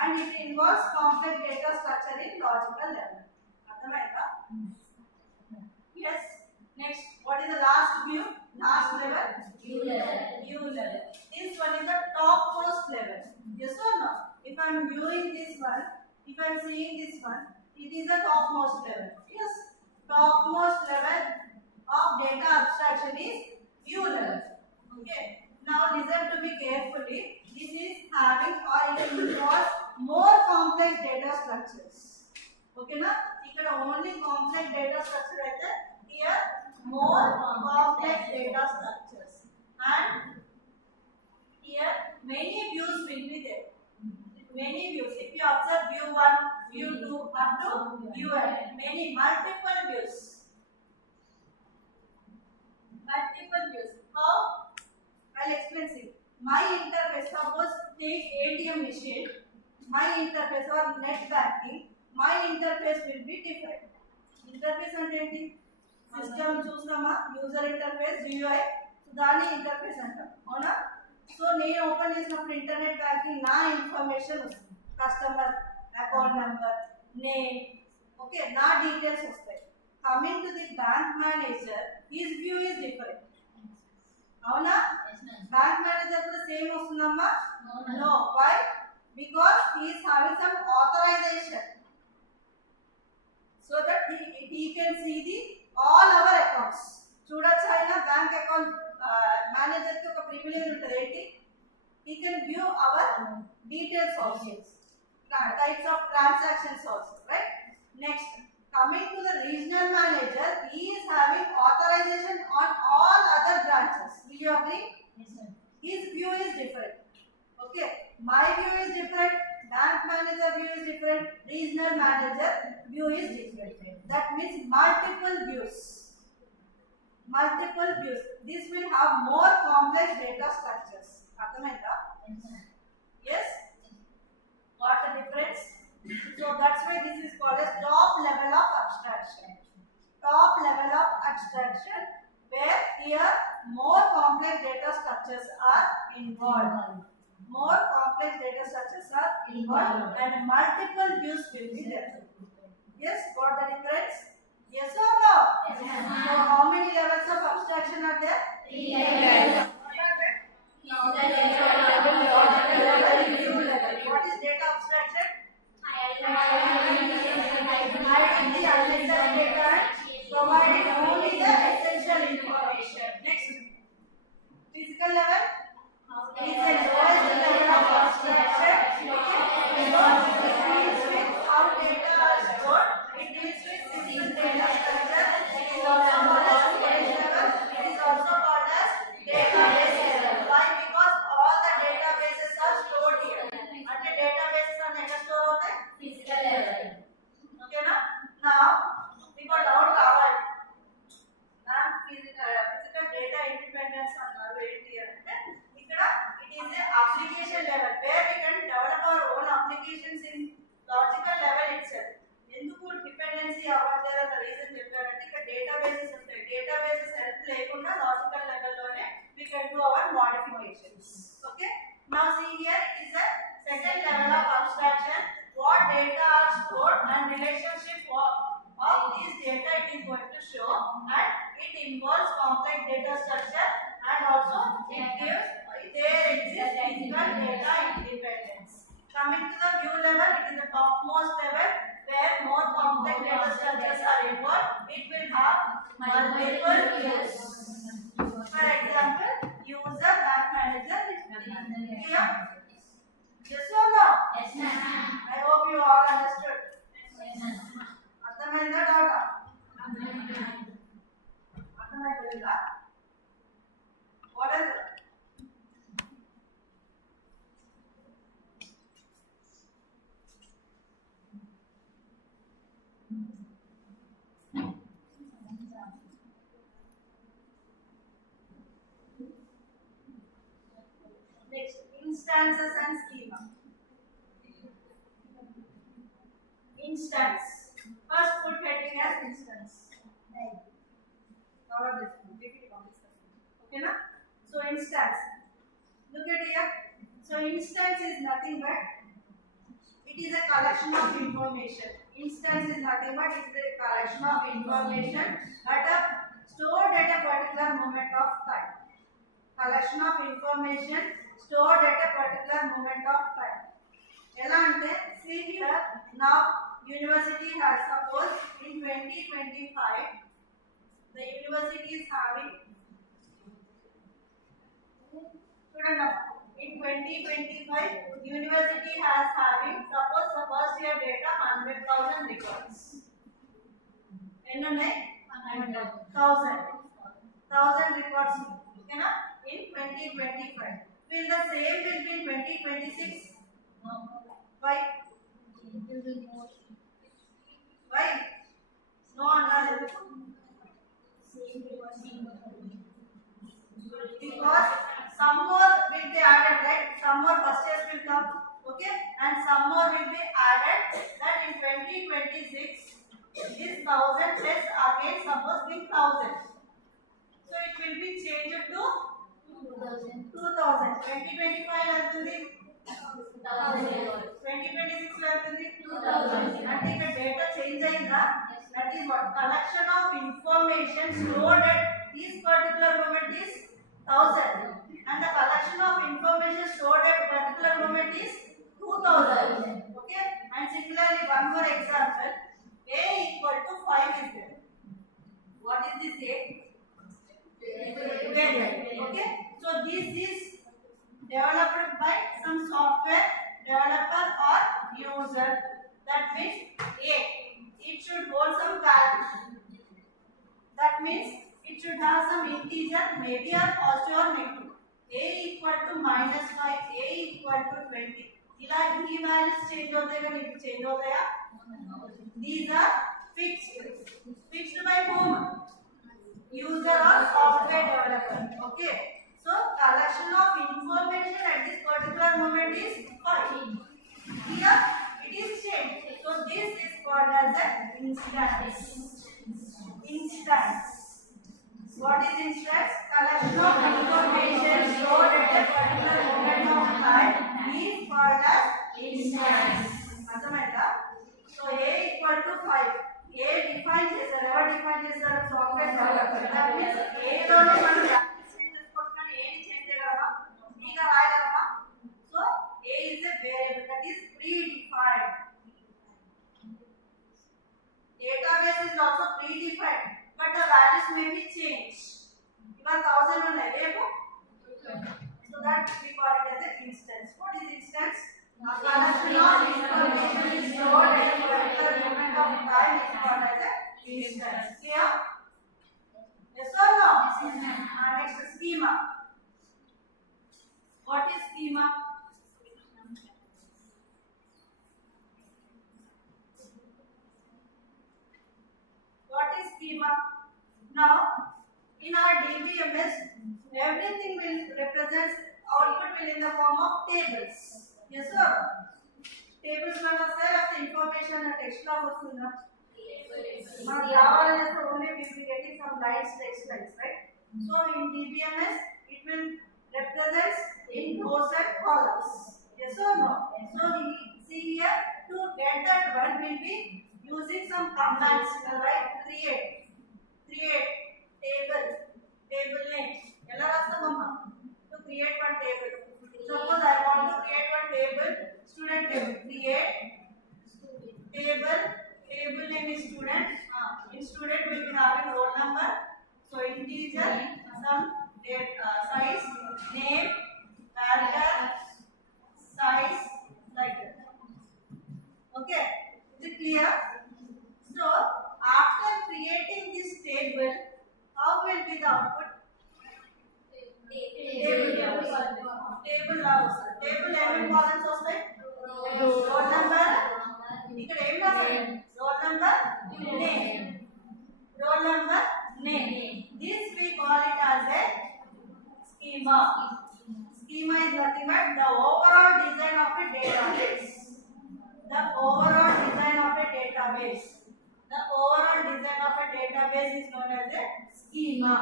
And it involves complex data structure in logical level. Arthamaita? Yes. Next, what is the last view? Last level? View level. View level. This one is the topmost level. Yes or no? If I am viewing this one, if I am seeing this one, it is the topmost level. Yes. Topmost level of data abstraction is view level. Okay. Now listen to me carefully. This is having or it involves more complex data structures. Okay na? Here only complex data structure aithe, here more complex data structures. And here many views will be there. Many views. If you observe view 1, view 2 up to view n, many multiple views. Multiple views. How? I'll explain it. My interface, suppose take ATM machine, my interface or net banking, my interface will be different. Interface అంటే ఏంటి? System చూస్తామా, user interface GUI, so దాని interface అంటాం. అవునా? So నేను open చేసినప్పుడు internet banking నా information వస్తుంది, customer account number, name, okay, నా డీటెయిల్స్ వస్తాయి. Coming to the bank manager, his view is different. అవునా? బ్యాంక్ మేనేజర్ కూడా సేమ్ వస్తుందమ్మా? No. Why? Because he is having some authorization so that he can see the all our accounts. చూడొచ్చు ఆయన bank account manager కి ఒక privilege ఉంటుంది ఏంటి? he can view our details also, types of transactions also, right? Next, coming to the regional manager, he is having authorization on all other branches. Will you agree? Yes, sir. His view is different. Okay, my view is different, bank manager view is different, regional manager view is different. That means multiple views. Multiple views. This will have more complex data structures. Arthamainda? Yes? What the difference? So that's why this is called as top level of abstraction. Top level of abstraction, where here more complex data structures are involved. More complex data structures are involved and multiple views will be there. Yes, got the difference? Yes or no? Yes. So how many levels of abstraction are there? 3 levels. What are they? View level. What is data abstraction? Hiding the unnecessary data and providing only the essential information. Next, physical level is the lowest level of abstraction. Because it deals with how data are stored. It deals with simple data structure. It is also called as storage level. It is also called as database level. Why? Because all the databases are stored here. And the databases are never stored होते हैं Physical level. Okay na? Now we got doubt covered. Now physical data independence అన్నారు ఏంటి అంటే ఇక్కడ it is a application level where we can develop our own applications in logical level itself. ఎందుకు dependency అవ్వట్లేదు అన్న reason చెప్పారంటే ఇక్కడ databases ఉంటాయి. డేటాబేసెస్ హెల్ప్ లేకుండా లాజికల్ లెవెల్ లోనే we can do our modifications. Okay, now see here it is a second level of abstraction. What data are stored and relationship of this data it is going to show, and it involves complex data structure and also it gives there exists physical data independence. Coming to the view level, it is the topmost level where more complex data structures are involved. It will have multiple views. For example, user, bank manager, clear? Yes or no? Yes, ma'am. I hope you all understood. Yes, ma'am. అర్థమైందా డౌటా? అర్థమైపోయిందా? What is it? Next, instances and schema. Instance. First, put heading as instance. Cover this one. Take it on this one. Okay, na? So instance. Look at here. So instance is nothing but it is a collection of information. Instance is nothing but it is a collection of information that are stored at a particular moment of time. Collection of information stored at a particular moment of time. ఎలా అంటే see here now university has suppose in 2025 the university is having చూడండి in 2025 university has having suppose the first year data 100,000 records ఎన్ని ఉన్నాయి 1000 records ఓకేనా in 2025 will the same will be in 2026 why no అన్నారు because some more will be added, right? Some more first years will come, okay, and some more will be added. That in 2026 this 1000 plus again suppose be 1000, so it will be changed to 2000. 2025 వెళ్తుంది 2026 వెళ్తుంది 2000 అంటే ఇక్కడ data change అయిందా? That is what collection of information stored at this particular moment is 1000 and the collection of information stored at particular moment is 2000. Okay, and similarly one more example, a equal to 5 is there. What is this a? Variable. Okay, so this is developed by some software developer or user. That means a it should hold some value. That means it should have some integer, maybe or positive or negative. A equal to -5, a equal to 20. ఇలా ఈ values change అవుతాయి కానీ ఇప్పుడు change అవుతాయా? These are fixed. Fixed by whom? User or software developer. Okay. So collection of information at this particular moment is 5. Here it is changed. So this is called as an instance. Instance. What is instance? collection of information stored at a particular moment of time is called as instance. అర్థమైందా? So a equal to 5. a define చేశారు. ఎవరు define చేశారు? Software developer. That means a లోనే మనం change చేసుకోవచ్చు కానీ a ని change చేయగలమా? b గా రాయగలమా? So a is a variable that is predefined. Database is also predefined, but the values may be changed. Even 1000 ఉన్నాయి రేపు. So that we call it as an instance. What is instance? A collection of information stored at a particular moment of time is called as an instance. Clear? Yes or no? Next, schema. What is schema? What is schema? Now, in our DBMS, everything will represent output will in the form of tables. Yes sir. Tables మన వస్తాయి లేకపోతే information text లా వస్తుందా? మనకు కావాలంటే only we will be getting some lines, text lines, right? So in DBMS, it will represent in rows and columns. Yes or no? So we see here to get that one will be using some commands, right? Create table name. Ella rastamamma to create one table. Suppose I want to create one table, student table. Create table name is student. In student we will be having roll number, so integer, some date, size, name, character, size, like that. Okay, is it clear? So after creating this table, how will be the output? Table house. Table every columns వస్తాయి. Roll number. ఇక్కడ ఏం రావాలి? Roll number, name. Roll number, name. This we call it as a schema. Schema is nothing but the overall design of a database. The overall design of a database. The overall design of a database is known as a schema.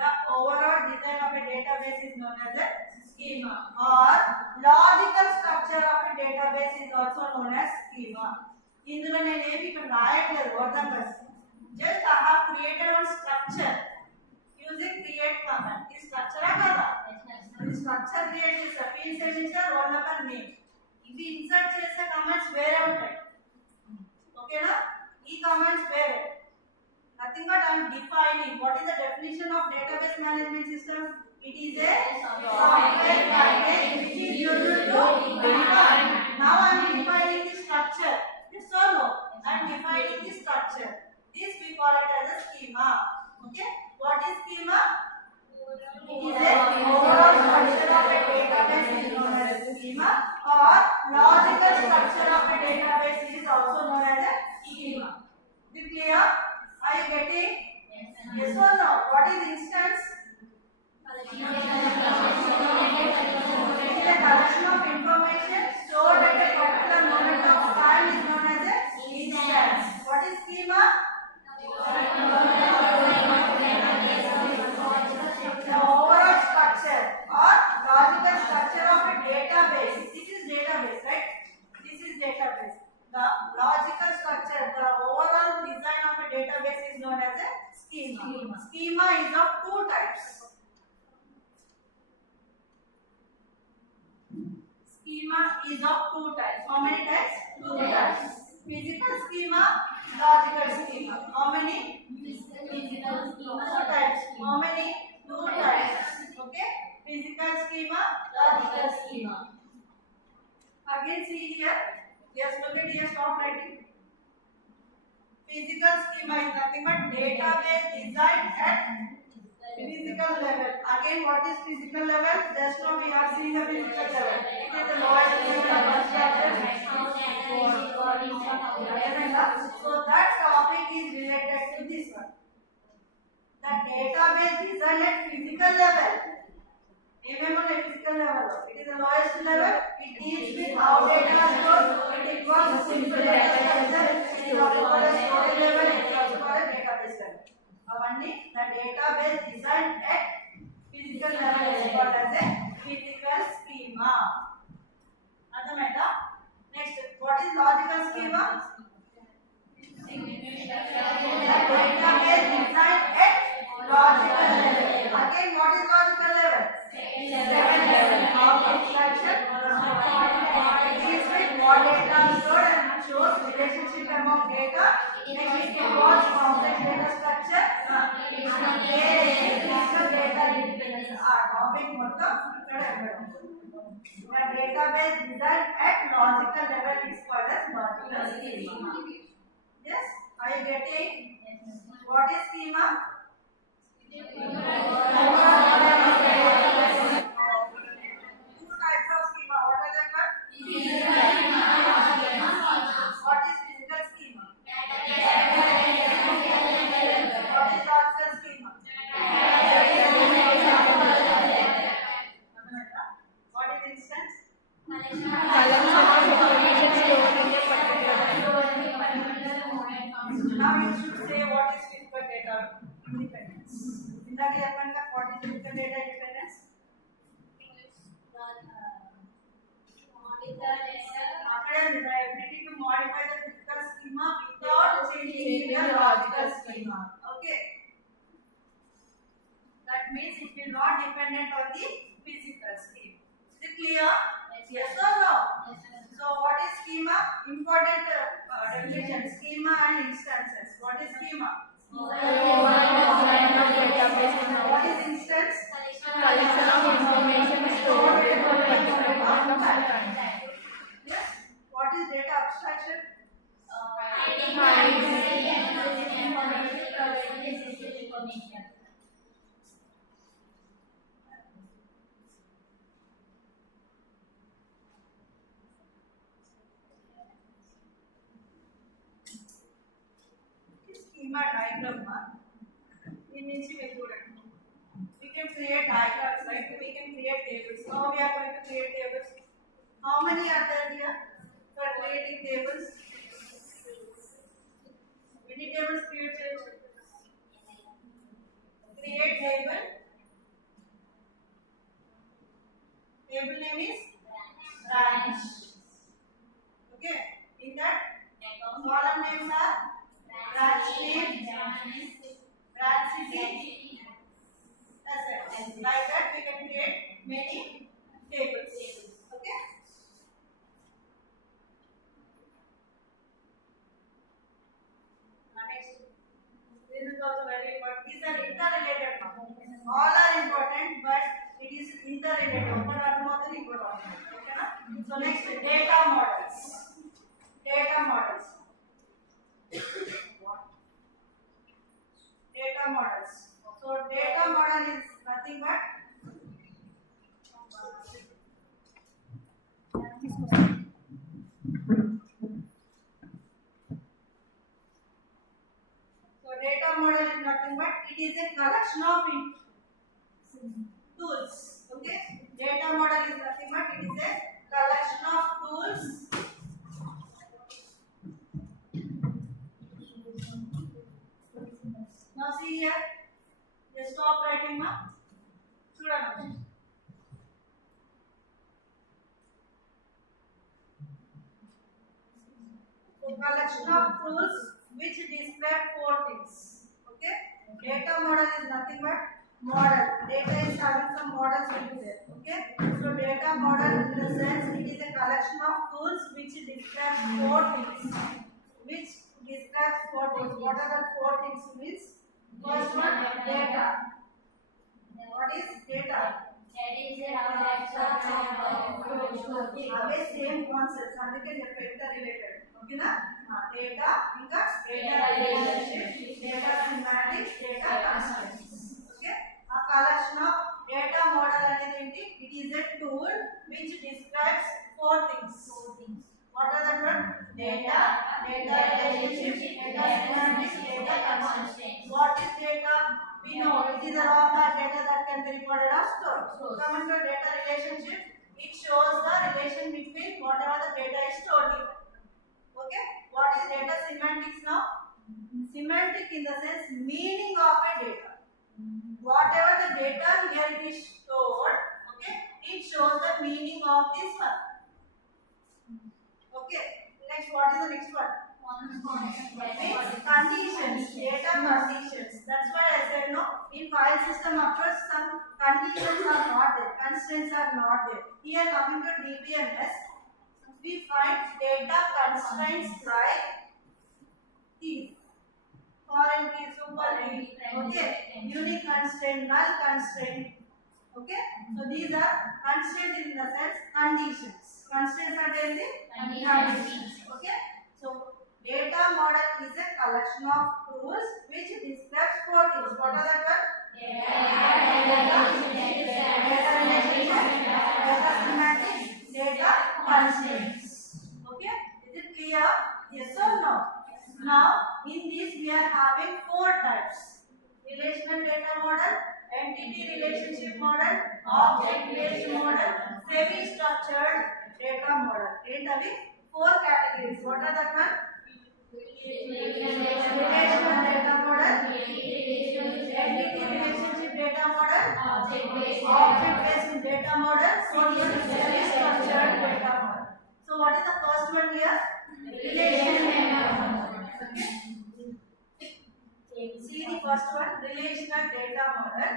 The overall design of a database is known as a schema. Or logical structure of a database is also known as schema. ఇందులో నేను ఏమి ఇక్కడ రాయట్లేదు roll numbers. Just I have created one structure using create command. ఈ structure కదా? ఈ structure create చేసా. Fields ఏమి ఇచ్చా? Roll number, name. ఇవి ఇన్సర్ట్ చేసే కమాండ్స్ వేరే ఉంటాయి. ఓకేనా? ఈ కమాండ్స్ వేరే. Nothing but I am defining. What is the definition of database management system? It is a software package which is used to define. Now I am defining the structure. Yes or no? I am defining the structure. This we call it as a schema. Okay? What is schema? It is a overall structure of a database is known as a schema, or logical structure of a database is also known as a schema. Is it clear? Are you getting? Yes or no? What is instance? It is a collection of information stored at a particular moment of time is known as a instance. What is schema? The overall structure or logical structure of a database. This is database, right? This is database. The logical structure, the overall design of a database is known as a schema. Schema is of two types. Schema is of two types. How many types? Two types. Physical schema, logical schema. How many? Physical schema. Two types. How many? Two types. Okay? Physical schema, logical schema. Again see here. Yes, look at here, stop writing. Physical schema is nothing but database designed at physical level. Again, what is physical level? Just now we are seeing the physical level. It is the lowest level of abstraction. So that topic is related to this one. The database designed at physical level. Remember the physical level. It is the lowest level. It deals with how data is stored. It involves simple data structure. It is also called a storage level. It is also called a database level. The database designed at physical level is called as a physical schema. అర్థమైందా? Next what is logical schema? Database design at logical level. Again, what is logical level? Second level of abstraction. It is with what data stored and shows relationship among data. Next, it involves complex data structure. Physical data independence. Topic మొత్తం ఇక్కడ ఇవ్వడం. The database design at logical level is called as logical schema. Yes, are you getting? What is schema? Two types of schema. What are they called? What is physical schema? What is logical schema? What is instance? Collection of information stored in a particular Now you should say what is physical data independence. ఇందాక చెప్పాను కదా what is physical data independence? అక్కడ the ability to modify the physical schema without changing the logical schema. Okay. That means it will not dependent on the physical schema. Is it clear? Yes or no? So what is schema? Important definition: schema and instances. What is schema? What is instance? collection of information stored in a particular context. Yes. What is data abstraction? Schema diagram. We can create diagrams, right? We can create tables. How we are going to create tables? How many are there here for creating tables? Many tables created. Create table. Table name is branch. Okay. In that, column names are branch name, branch city, assets. Like that, we can create many tables. Okay. Next, this is also very important. These are interrelated. All are important, but it is interrelated. One are not important. Okay, na? So next, data models. Data models. Data models. So data model is nothing but it is a collection of tools. Okay, data model is nothing but it is a collection of tools. Now see here, just stop writing ma. Student. So collection of tools which describe four things. Okay, data model is nothing but model. Data is having some models will be there. Okay, so data model in the sense it is a collection of tools which describe four things. Which describes four things. What are the four things means? First one, data. What is data? Away same concepts. అందుకే చెప్పేది related. Okay na? Data ఇంకా data relationship, data semantics, data constructs. Okay? A collection of data model అనేది ఏంటి? It is a tool which describes four things. What are the one? Data, data relationship, data semantics, data constructs. What is data? We know it is a raw file data that can be recorded or stored. Coming to data relationship, it shows the relation between whatever the data is stored in. Okay, what is data semantics now? Semantic in the sense meaning of a data. Whatever the data here it is stored. Okay, it shows the meaning of this one. Okay, next what is the next one? Means conditions, data conditions. That's why I said no. In file system, of course, some conditions are not there, constraints are not there. Here coming to DBMS, we find data constraints like these: foreign key, super key, okay, unique constraint, null constraint. Okay, so these are constraints in the sense conditions. Constraints are the conditions. Okay, so data model is a collection of rules which describes four things. What are the one? Data semantics, data constraints. Okay, is it clear? Yes or no? Now, in this we are having four types: relational data model, entity relationship model, object-based model, semi-structured data model. Eight are the four categories. What are the one? Relational data model, entity relationship data model, object-based data model, semi-structured data model. So, what is the first one here? Relational data model. Okay. See the first one, relational data model.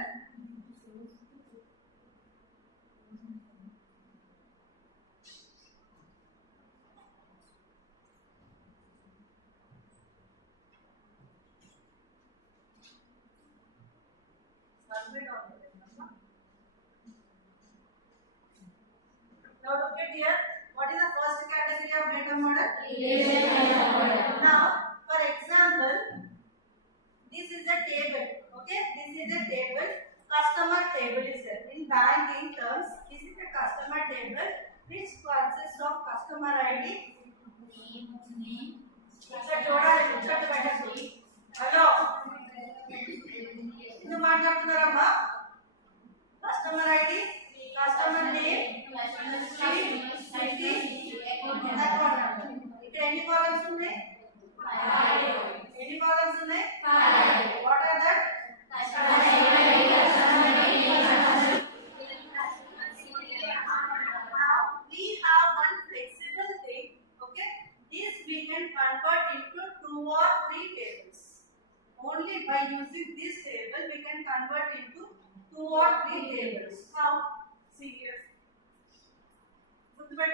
Now look at here. What is the first category of data model? Relational data model. Now, for example, this is a table. Okay, this is a table. Customer table is there. In banking terms, this is a customer table which consists of customer ID. Hello. Indu maatladutunarama? Customer ID, customer name, street, city, account number. Ikkada enni columns unnai? 5. Enni columns unnai? 5. What are that? Customer ID, customer name. Now we have one flexible thing. Okay, this we can convert into 2 or 3 tables. Only by using this table we can convert into 2 or 3 tables. How? See here. Customer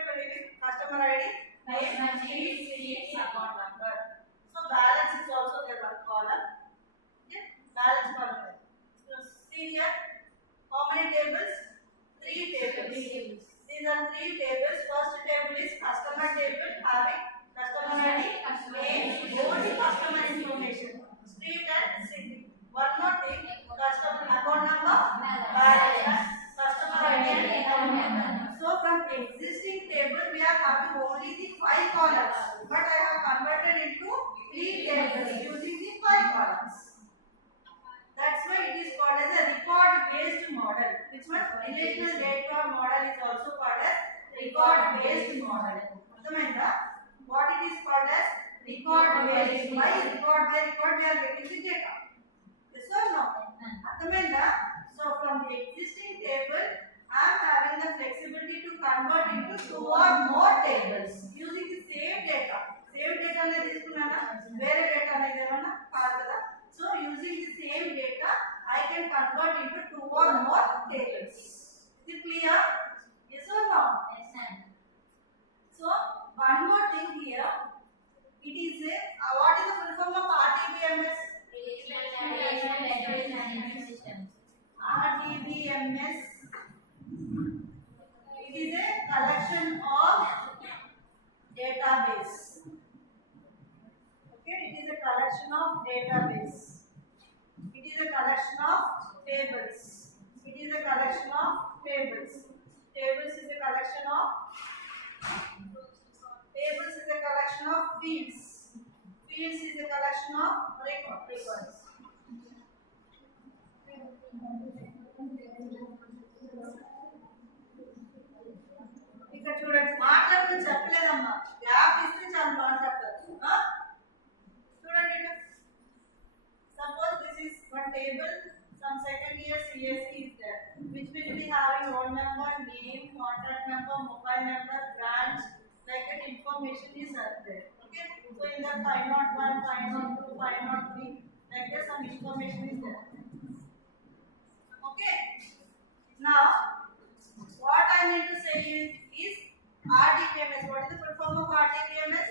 ID, name, street, account number. So balance is also there one column. Okay, balance column. So see here, how many tables? 3 tables. These are 3 tables. First table is customer table having customer ID, name, only customer information, street and city. One more thing, customer account number, balance, customer ID and account number. So from existing table we are having only the 5 columns, but I have converted into 3 tables using the 5 columns. That's why it is called as a record-based model. Which means relational data model is also called as record-based model. What it is called as record-based. Why record by record we are getting the data? Yes or no? So from the existing table, I am having the flexibility to convert into 2 or more tables using the same data. Same data అనేది తీసుకున్నానా? వేరే data అనేది ఏమన్నా కాదు కదా? So using the same data, I can convert into 2 or more tables. Is it clear? Yes or no? Yes, sir. So one more thing here. It is a what is the full form of RDBMS? Relational database management system. RDBMS. It is a collection of database. Okay, it is a collection of database. It is a collection of tables. It is a collection of tables. Tables is a collection of fields. Fields is a collection of records. ఇక్కడ చూడండి, మాట్లాడమని చెప్పలేదమ్మా, gap ఇస్తే చాలా మాట్లాడతారు. చూడండి, suppose this is one table, some second year CSE either 501, 502, 503, like that some information is there. Okay. Now, what I need to say is RDBMS. What is the full form of RDBMS?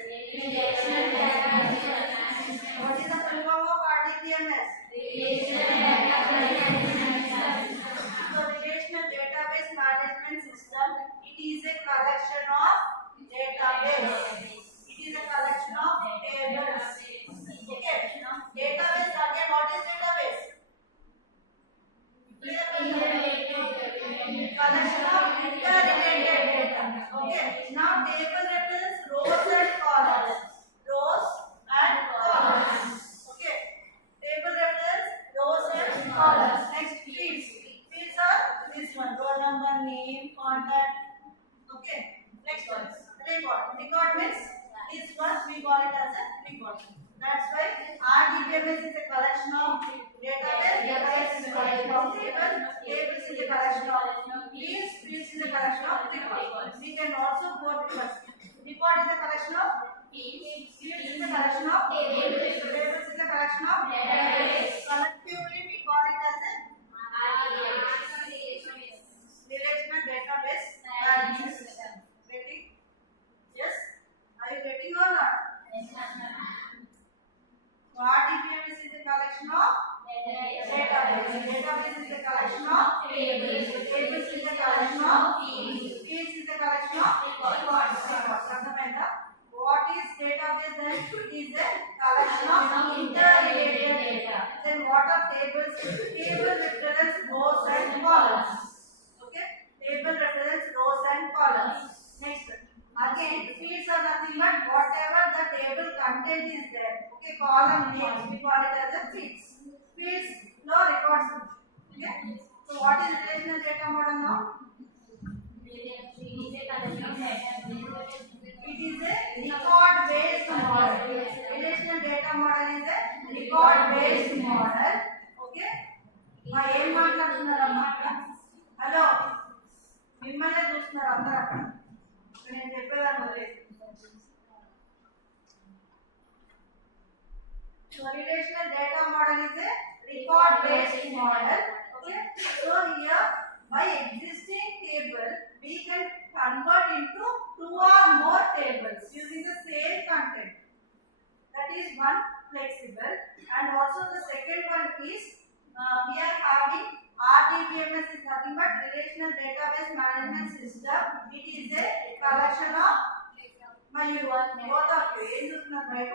What is the full form of RDBMS? So, relational database management system. It is a collection of database. It is a collection of tables. Okay. Database again. What is database? Collection of interrelated data. Okay. Now table represents rows and columns. Rows and columns. Okay. Table represents rows and columns. Next fields. Fields are this one. Roll number, name, contact. Okay. Next one. Record. Record means this one we call it as a record. That's why RDBMS is a collection of database. Database is a collection of tables. Tables is a collection of fields. Fields is a collection of records. We can also go reverse. Record is a collection of fields. Fields is a collection of tables. Tables is a collection of database. Collectively we call it as a relational database management system. Ready? Yes? Are you getting or not? So RDBMS is a collection of database. Database is a collection of tables. Tables is a collection of fields. Fields is a collection of records. What is database then? It is a collection of interrelated data. Then what are tables? Table represents rows and columns. Okay? Table represents rows and columns. Next. Again, fields are nothing but whatever the table content is there. Okay, column names, we call it as a fields. Fields, no records. Okay, so what is relational data model now? It is a record-based model. Relational data model is a record-based model. Okay, ఏం మాట్లాడుతున్నారమ్మా అక్కడ? Hello మిమ్మల్ని చూస్తున్నారు అందరూ అక్కడ. నేను చెప్పేదాన్ని వదిలేదు. So relational data model is a record-based model. Okay. So here by existing table we can convert into 2 or more tables using the same content. That is one flexible, and also the second one is we are having RDBMS is nothing but relational database management system. It is a collection of both of you. ఏం చూస్తున్నారు బయట?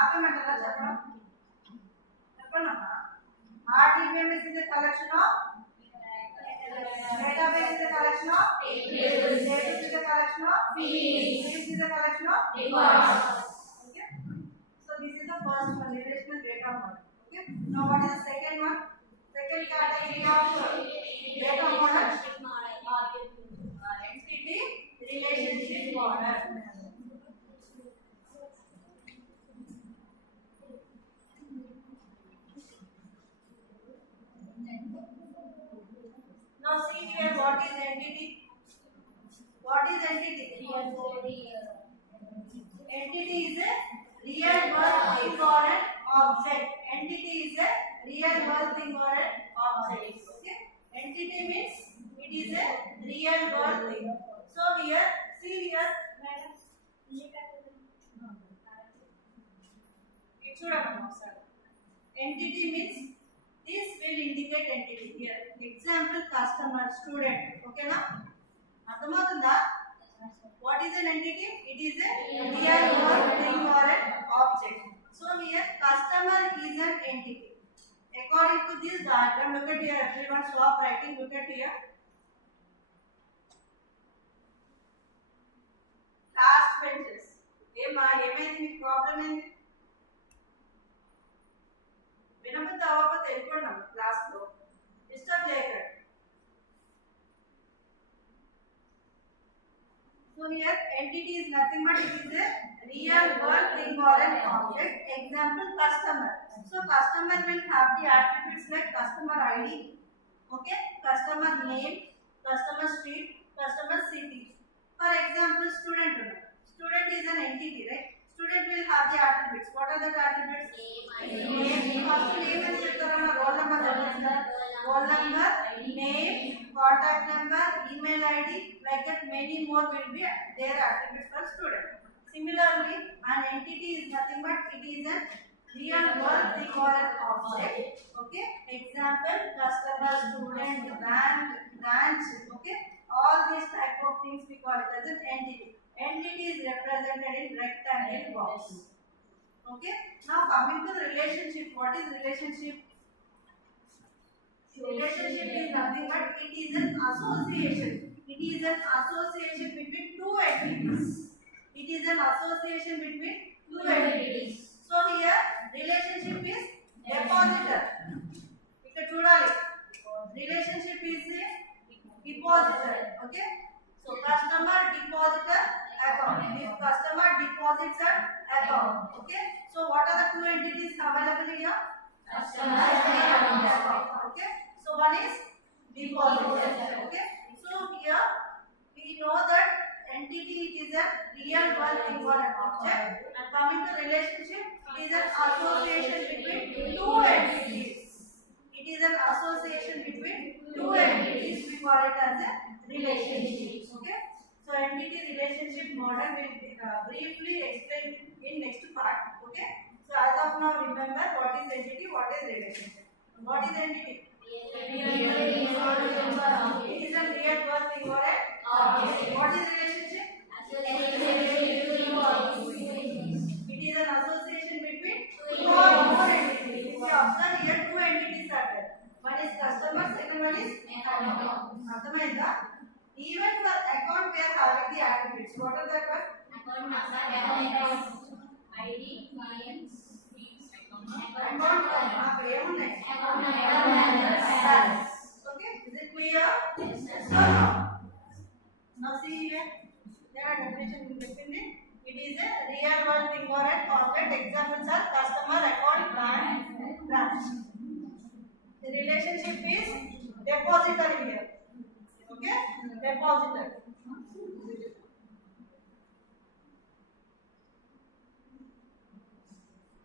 ఆపమంటారా చెప్పండి? చెప్పండమ్మా. RDBMS is a collection of database is a collection of tables. Tables is a collection of fields. Fields is a collection of records. Okay. So this is the first one, relational data model. Okay. Now what is the second one? Second category of data model, entity relationship model. Now see here, what is entity? What is entity? Entity is a real world thing or an object. Entity is a real world thing or an object. Okay. Entity means it is a real world thing. So here, see here, madam. It should have entity means this will indicate entity here. Example, customer, student. Okay na? Arthamatunda? What is an entity? It is a real world thing or an object. So here, customer is an entity. According to this diagram, look at here. Everyone stop writing. Look at here. Last benches. ఏమైంది మీకు problem ఏంటి? వినబుద్ధి అవ్వకపోతే వెళ్ళిపోండి క్లాస్లో. Disturb చేయకండి. So here entity is nothing but it is a real world thing or an object. Example, customer. So customer will have the attributes like customer ID, okay, customer name, customer street, customer city. For example, student. Student is an entity, right? Student will have the attributes. What are the attributes? Name. First name and roll number. Roll number, name, contact number, email ID, like that many more will be their attributes for student. Similarly, an entity is nothing but it is a real world thing or an object. Okay. Example: customer, student, bank, branch. Okay. All these type of things we call it as an entity. Entity is represented in rectangle box. Okay. Now coming to the relationship. What is relationship? Relationship is nothing but it is an association. It is an association between two entities. It is an association between two entities. So here relationship is depositor. ఇక్కడ చూడాలి. Relationship is a depositor. Okay. So customer depositor account. If customer deposits an account. Okay. So what are the two entities available here? Customer and account. Okay. So one is depositor. Okay. So here we know that entity it is a real world thing or an object, and coming to relationship, it is an association between two entities. It is an association between two entities. We call it as a relationship. Okay. So entity relationship model will be briefly explained in next part. Okay. So as of now, remember what is entity, what is relationship. What is entity? It is a real world thing or an object. What is relationship? It is an association between two or more entities. If you observe here, two entities are there. One is customer, second one is account. Even for account, we are having the attributes. What are the attributes? ID, clients, Account. Okay, is it clear? Yes. Now see here, there are definition in between. It is a real world thing or an object. Examples are customer, account, bank, branch. The relationship is depositor here. Okay, depositor.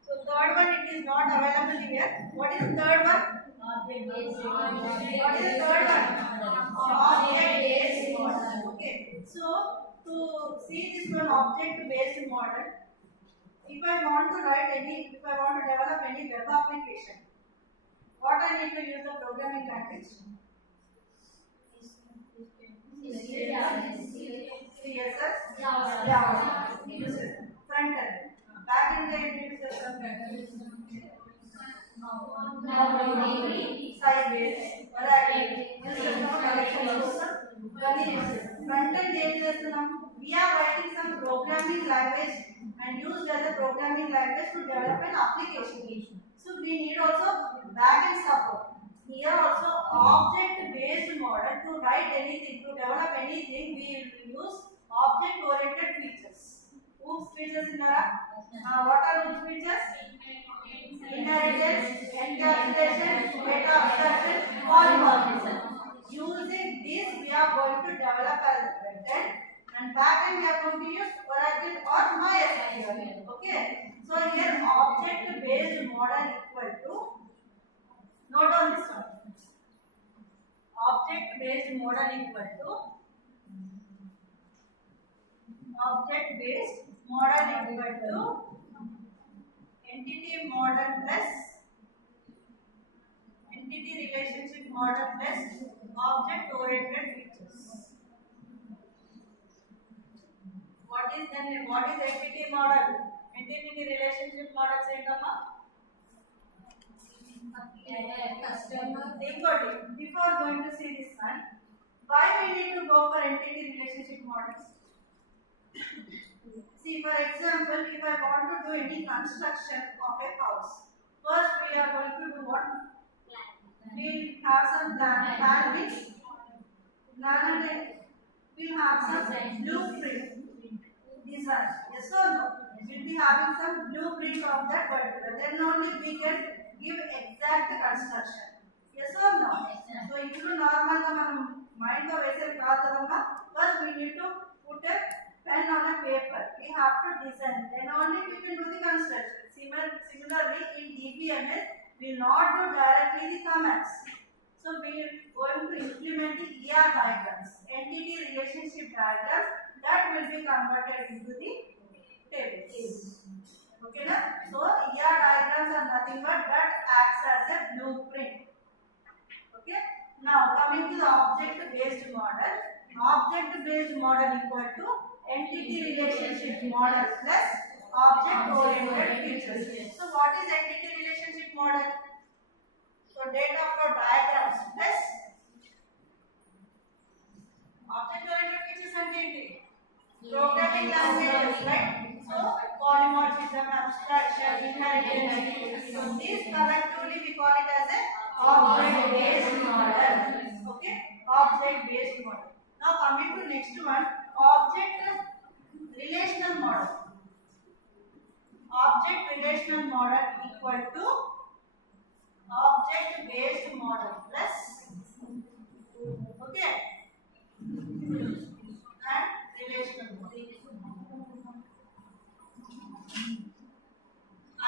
So third one it is not available here. What is the third one? What is the third one? Object based model. Okay. So to see this one object based model, if I want to develop any web application, what I need to use the programming language? CSS, Java. Uses front end. Back end they use the front end. Sideways, front end we are writing some programming language and used as a programming language to develop an application. So we need also back end support. Here also object based model to write anything, to develop anything, we will use object oriented features. Oops features in what are oops features? Inheritance, encapsulation, data abstraction, polymorphism. Using this, we are going to develop as a front end, and back end we are going to use Oracle or MySQL. Okay. So here object based model equal to, note on this one. Object based model equal to entity model plus entity relationship model plus object oriented features. What is entity model? Entity relationship model saying customer. Before going to see this one, why we need to go for entity relationship models? See, for example, if I want to do any construction of a house, first we are going to do what? We have some plan means and we have some blueprint design. Yes or no? We will be having some blueprint of that particular. Then only we can give exact construction. Yes or no? So if you normal mind of first we need to put a pen on a paper. to design. Then only we can do the construction. Similarly, in DBMS, we will not do directly the commands. So we are going to implement the ER diagrams, entity relationship diagrams that will be converted into the tables. Okay, na? So ER diagrams are nothing but that acts as a blueprint. Okay. Now coming to the object-based model. Object-based model equal to entity relationship model plus object-oriented features. So what is entity relationship model? So data flow diagrams plus object-oriented features and entity. Programming languages, right? So polymorphism, abstraction, inheritance. So these collectively we call it as a object-based model. Okay, object-based model. Now coming to next one, object relational model. Object relational model equal to object-based model plus okay and relational model.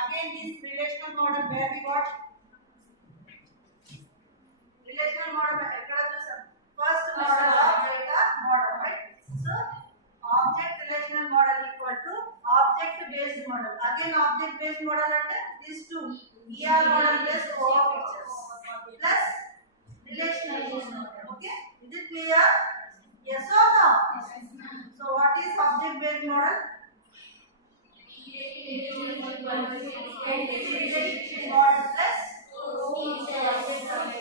Again, this relational model where we got relational model ekkada chusam first model of data model, right? So object relational model equal to object based model. Again object based model ante these two ER model plus OR features plus relational model. Okay, is it clear? Yes or no? So what is object based model? Entity relationship model plus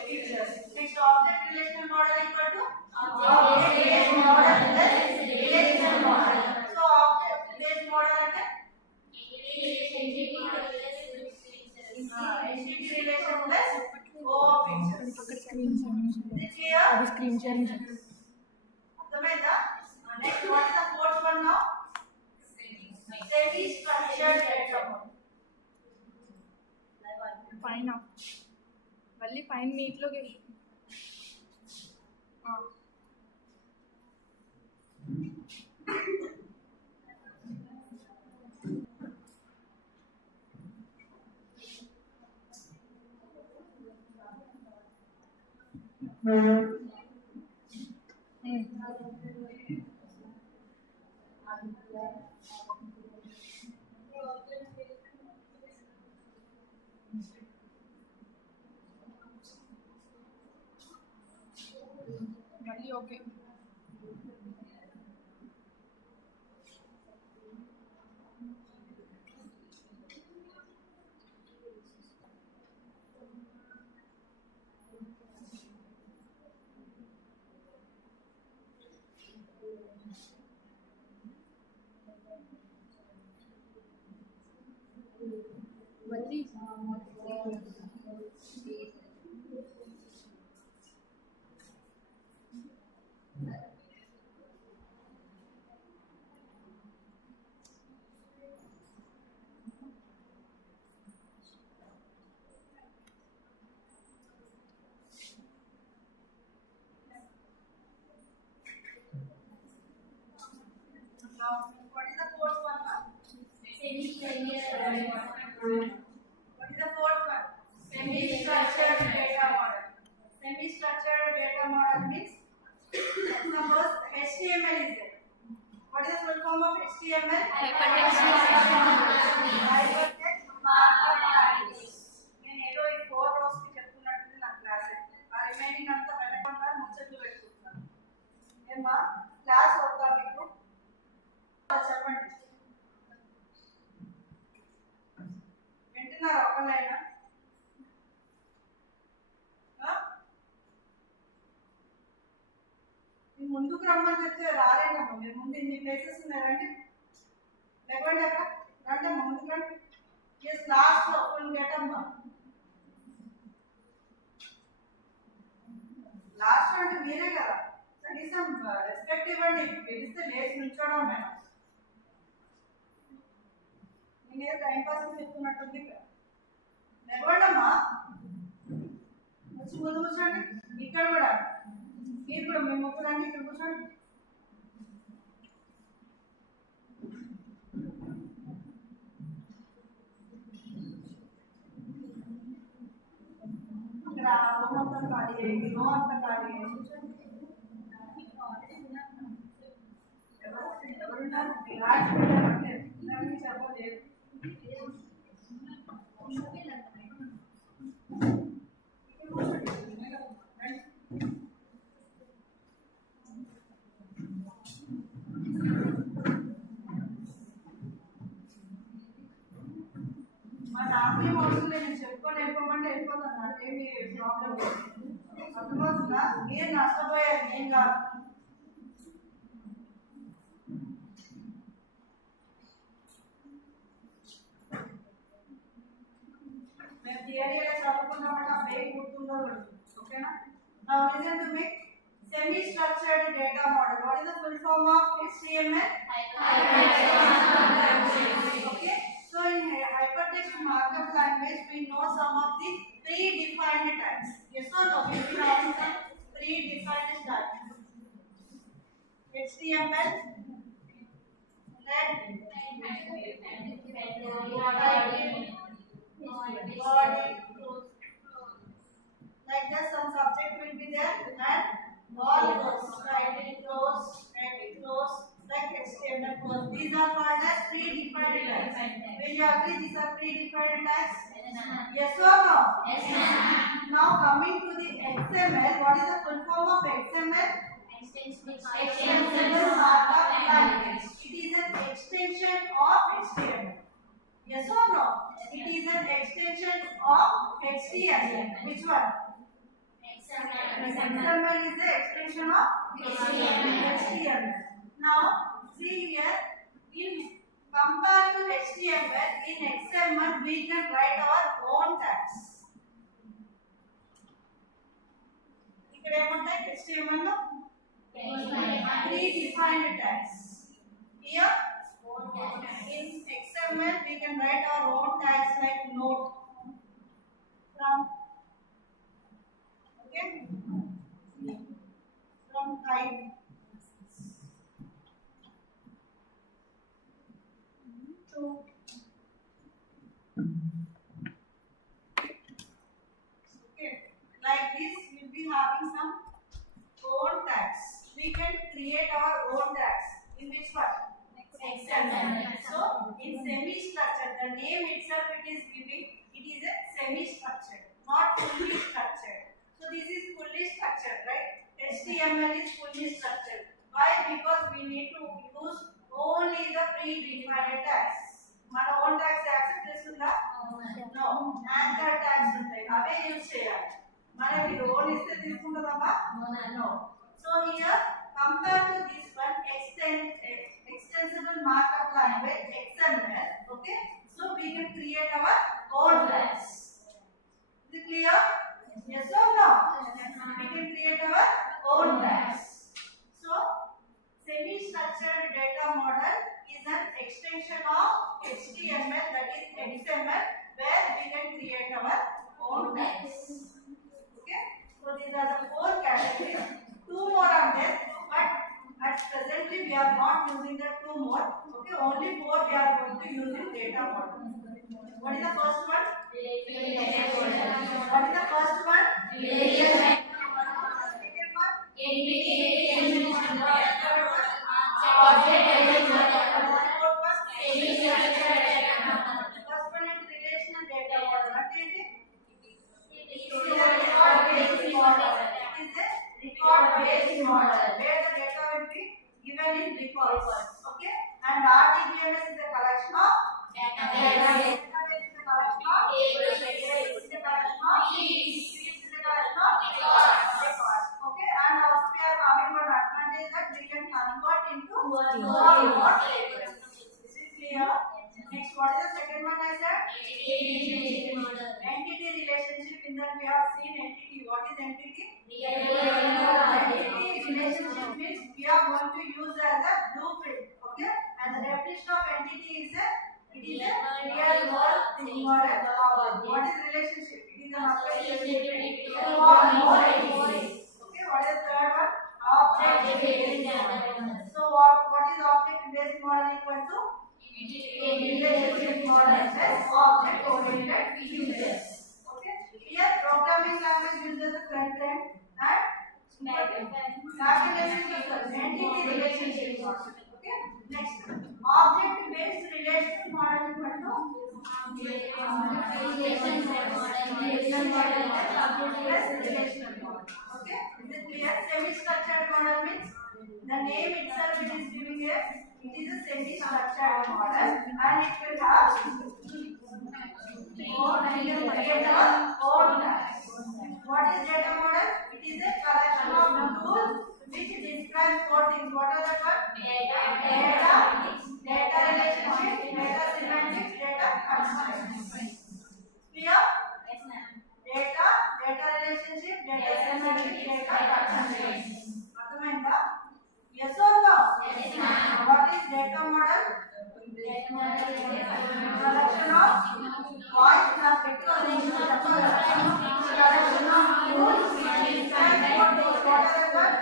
features. Next, object relational model equal to object based model plus relational model. So object based model ante entity relation plus OR features. Is it clear? Screen sharing. అర్థమైందా? Next, what is the fourth one now? Semi-structured data model. పైన మళ్ళీ పైన నీటిలోకి వెళ్ళి మళ్ళీ okay. మళ్ళీ Now, what is the fourth one? What is the fourth one? Semi-structured data model. Semi-structured data model means, suppose HTML is there. What is the full form of HTML? Hypertext markup language. నేను ఏదో ఈ 4 rows కి చెప్తున్నట్టు నా class ఆ remaining అంతా వెనకుండా ముచ్చట్లు పెట్టుకుంటున్నాను. ఏమ్మా క్లాస్ వద్దా మీకు? చెప్పండి. వింటున్నారా ఒకళ్ళైనా? ముందుకు రమ్మని చెప్తే రాలేనమ్మా. మీరు ముందు ఇన్ని ప్లేసెస్ ఉన్నారంటే లేకపోతే అక్కడ రండమ్మా ముందుకు రండి. ఎస్ లాస్ట్ లో ఫుల్ గెటమ్మా. లాస్ట్ అంటే మీరే కదా, కనీసం రెస్పెక్ట్ ఇవ్వండి. పిలిస్తే లేచి నుంచోవడం మేడం. నేనే టైం పాస్ చెప్తున్నట్టుంది. లేకపోడమ్మా వచ్చి ముందు కూర్చోండి. ఇక్కడ కూడా మీరు కూడా మేము ఒక్కరండి ఇక్కడ కూర్చోండి. ఇది నో అంత ఖాళీ ఎవరున్నారు చెప్పలేదు మా నాకే మోడల్ నేను చెప్పుకొని వెళ్ళిపోమంటే వెళ్ళిపోతాను నాకేమి ప్రాబ్లం అర్థమవుతుందా మీరు నష్టపోయారు ఏం కాదు మేము థియరీ ఎలా చదువుకున్నామంటే ఆ బ్రేక్ గుర్తుందో ఓకేనా now listen to me semi structured data model. What is the full form of HTML? Okay, so in hypertext markup language we know some of the predefined tags. Yes or no? We will have some predefined tags. HTML, let body, like that some subject will be there and all rows, title rows, heading rows, like HTML rows. These are called as predefined tags. Will you agree these are predefined tags? Yes or no? Yes, ma'am. Now coming to the XML, what is the full form of XML? Extensible markup language. It is an extension of HTML. Yes or no? It is an extension of HTML. Which one? XML is the extension of HTML. Now, see here, in compared to HTML, in XML we can write our own tags. ఇక్కడ ఏమంటాయి HTML లో predefined tags. Here, in XML we can write our own tags like note from from type to like this we'll be having some own tags. We can create our own tags in which one? XML. So in semi structured, the name itself it is giving it is a semi structured, not fully structured. So this is fully structured, right? HTML is fully structured. Why? Because we need to use only the predefined tags. Mana own tags accept chestunda? No. Anchor tags untai. Ave use cheyali. Mana vi own iste తీసుకుంటదమ్మా? No. So here compared to this one extensible markup language XML, okay? So we can create our own tags. Is it clear? Yes or no? We can create our own tags. So, semi-structured data model is an extension of HTML, that is XML, where we can create our own tags. Okay? So, these are the 4 categories. 2 more are there, but at presently we are not using the 2 more. Okay? Only 4 we are going to use in data model. What is the first one? What is the first one? Second one? First one is relational data model. What is it? It is a record-based model. It is a record-based model where the data will be given in records. Okay? And DBMS is a collection of data. Okay, and also we are having one advantage that we can convert into more tables. Is it clear? Next, what is the second one I said? Entity relationship. In that we have seen entity. What is entity? Entity relationship means we are going to use as a blueprint. Okay, and the definition of entity is a real world thing or a problem. What is relationship? It is an relationship to more entities. Okay, what is the third one? Object based model. So what is object based model equal to? Relationship model as object oriented features. Okay, here programming language uses the front end. entity relationship model. Okay. Next, object based relational model relational model. Okay. Is it clear? Semi-structured model means the name itself it is giving a it is a semi-structured model and it will have data or types. What is data model? It is a collection of tools which describe four things. What are the ones? Data relationship, data semantics, data constraints. Clear? Data relationship, data semantics, data constraints. అర్థమైందా? Yes or no? Yes, ma'am. What is data model? Collection of voice collection of tools which describe what are the ones?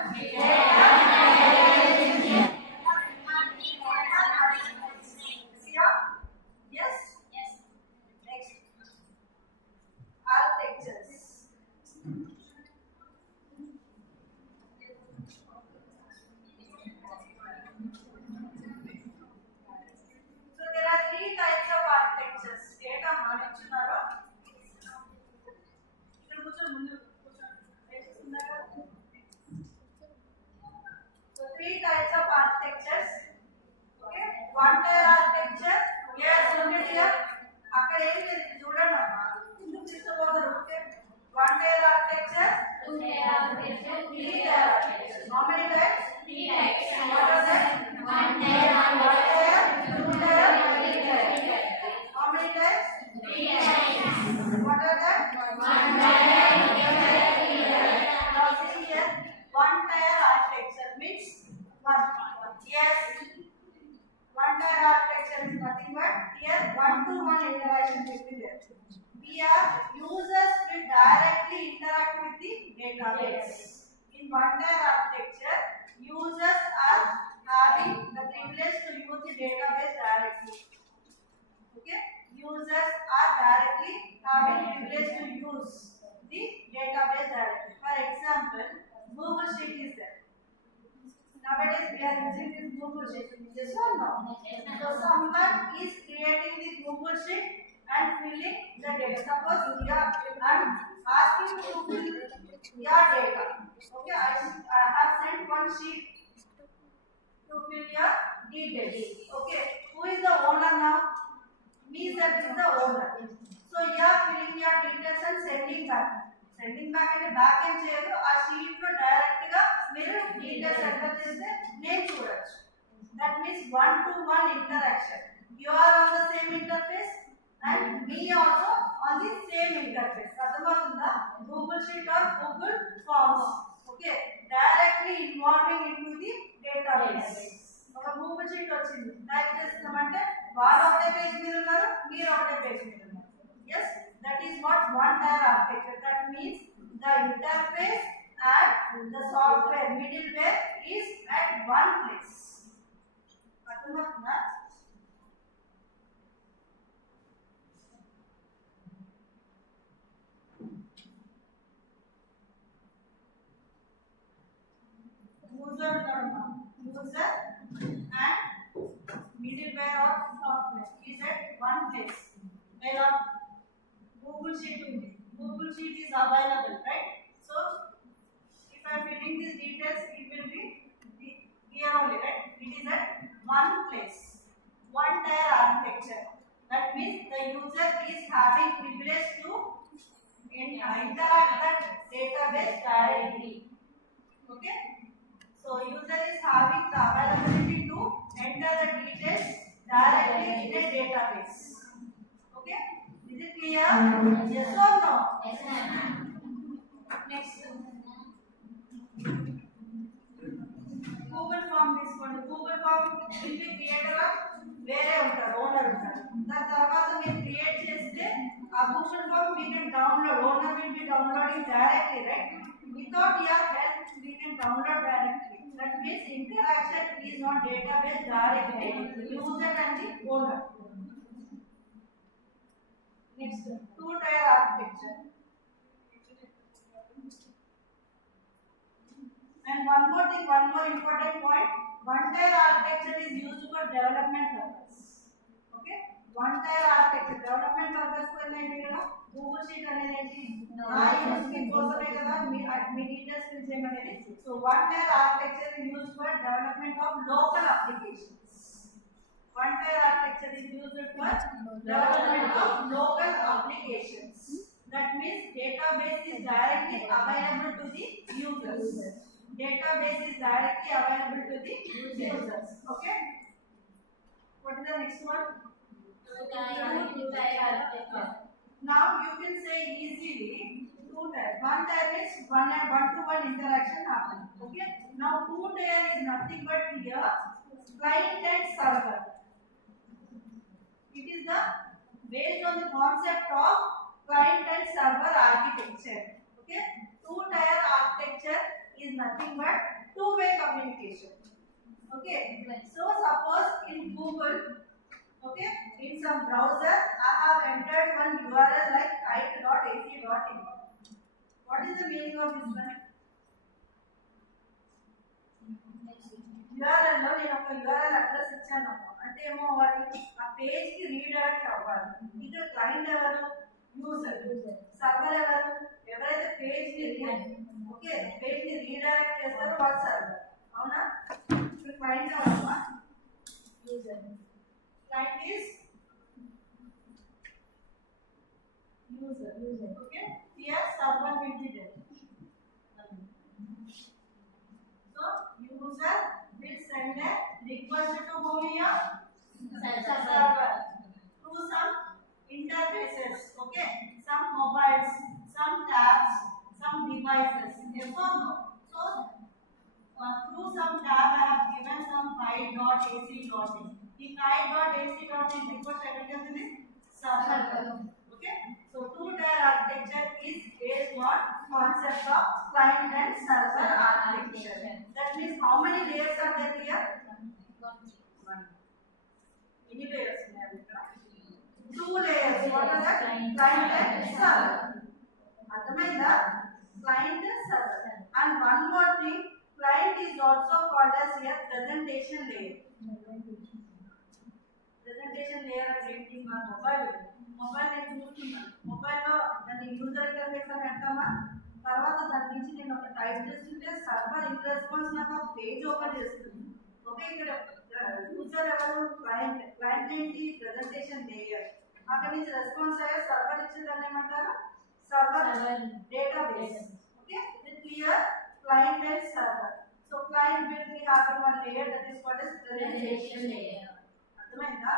Yes? Yes. Next. Architectures. So there are three types of architectures. Data management. So three types of architectures. Okay, one tier architecture. Yes, unit here. అక్కడ ఏం లేదు చూడండి ముందుకు తీసుకుపోతారు. Okay, one tier architecture, two tier architecture, three tier architecture. How many types? Three types. What are they? One tier, two tier, three tier. How many types? Three types. What are they? One tier, two tier, three tier. Now see here, one tier architecture means one. Yes. One tier architecture is nothing but here one-to-one interaction between them. Here users will directly interact with the database. In one tier architecture, users are having the privilege to use the database directly. Okay, users are directly having privilege to use the database directly. For example, Google Sheet is there. Nowadays we are using this Google Sheet. Yes or no? So someone is creating the Google Sheet and filling the data. Suppose here I am asking to fill your data. Okay, I have sent one sheet to fill your details. Okay, who is the owner now? Me, that is the owner. So you are filling your details and sending back. Sending back అంటే back ఏం చేయదు, ఆ sheet లో direct గా మీరు details enter చేస్తే నేను చూడొచ్చు. That means one to one interaction. You are on the same interface and me also on the same interface. అర్థమవుతుందా? Google sheet or Google forms. Okay, directly involving in the database. ఒక Google sheet వచ్చింది, type చేస్తున్నామంటే వాళ్ళు ఒకటే page మీద ఉన్నారు, మీరు ఒకటే పేజ్ మీద ఉన్నారు. Yes, that is what one tier architecture. That means the interface and the software middleware is at one place. Athamathna? User and middleware or software is at one place. Where Google Sheet ఉంది. Google Sheet is available, right? So if I am filling these details, it will be here only, right? It is at one place. One tier architecture. That means the user is having privilege to interact that database directly. Okay? So user is having the availability to enter the details directly in a database. Okay? Is it clear? Yes or no? Yes, ma'am. Next. Google form తీసుకోండి. Google form will be created వేరే ఉంటారు, owner ఉంటారు. దాని తర్వాత మీరు create చేస్తే ఆ Google form we can download. Owner will be downloading directly, right? Without your help, we can download directly. That means interaction is not database directly. User and the owner. Next, two-tier architecture. And one more thing, one more important point. One-tier architecture is used for development purpose. Okay? One-tier architecture development purpose को नहीं मिलेगा. Google Sheet అనేది ఏంటి? నా use కి కోసమే కదా మీ డీటెయిల్స్ ఫిల్ చేయమనేది. So one-tier architecture is used for development of local applications. One-tier architecture is used for development of local applications. That means database is directly available to the users. Database is directly available to the users. Okay. What is the next one? Now you can say easily two tier. One tier is one-to-one interaction happen. Okay. Now two tier is nothing but here client and server. It is the based on the concept of client and server architecture. Okay. Two-tier architecture is nothing but two-way communication. Okay. So suppose in Google, okay, in some browser, I have entered one URL like kite.ac.in. What is the meaning of this one? URL లో నేను ఒక URL address ఇచ్చాను అంటే ఏమో వాటి ఆ page కి redirect అవ్వాలి. ఇక్కడ క్లయింట్ ఎవరు? యూజర్. సర్వర్ ఎవరు? ఎవరైతే పేజ్ ని రీడైరెక్ట్ చేస్తారో వాళ్ళు సర్వర్. అవునా? ఇక్కడ క్లయింట్ ఎవరమ్మా? User. Client is user. Okay. Here server will be there. So user will send a request to whom here? Server. To some interfaces. Okay. Some mobiles, some tabs, some devices. Yes or no? So through some tab I have given some kite.ac.in. The kite.ac.in request address is server. Okay. So two-tier architecture is based on concept of client and server architecture. That means how many layers are there here? One. Many layers are there. Two layers. What are that? Client and server. Adhamainda? Client and server. And one more thing, client is also called as here presentation layer. Presentation layer of ఏంటి మా mobile నేను చూస్తున్నాను. మొబైల్లో దాని user interface అని అంటామా? తర్వాత దాని నుంచి నేను ఒక టైప్ చేస్తుంటే సర్వర్ ఇన్ రెస్పాన్స్ నాకు పేజ్ ఓపెన్ చేస్తుంది. ఓకే. ఇక్కడ యూజర్ ఎవరు? క్లయింట్ ఏంటి? Presentation layer. అక్కడ నుంచి రెస్పాన్స్ అయ్యే సర్వర్ ఇచ్చేదాన్ని ఏమంటారు? Server database. Okay. With clear client and server. So client will be having one layer that is called as presentation layer. అర్థమైందా?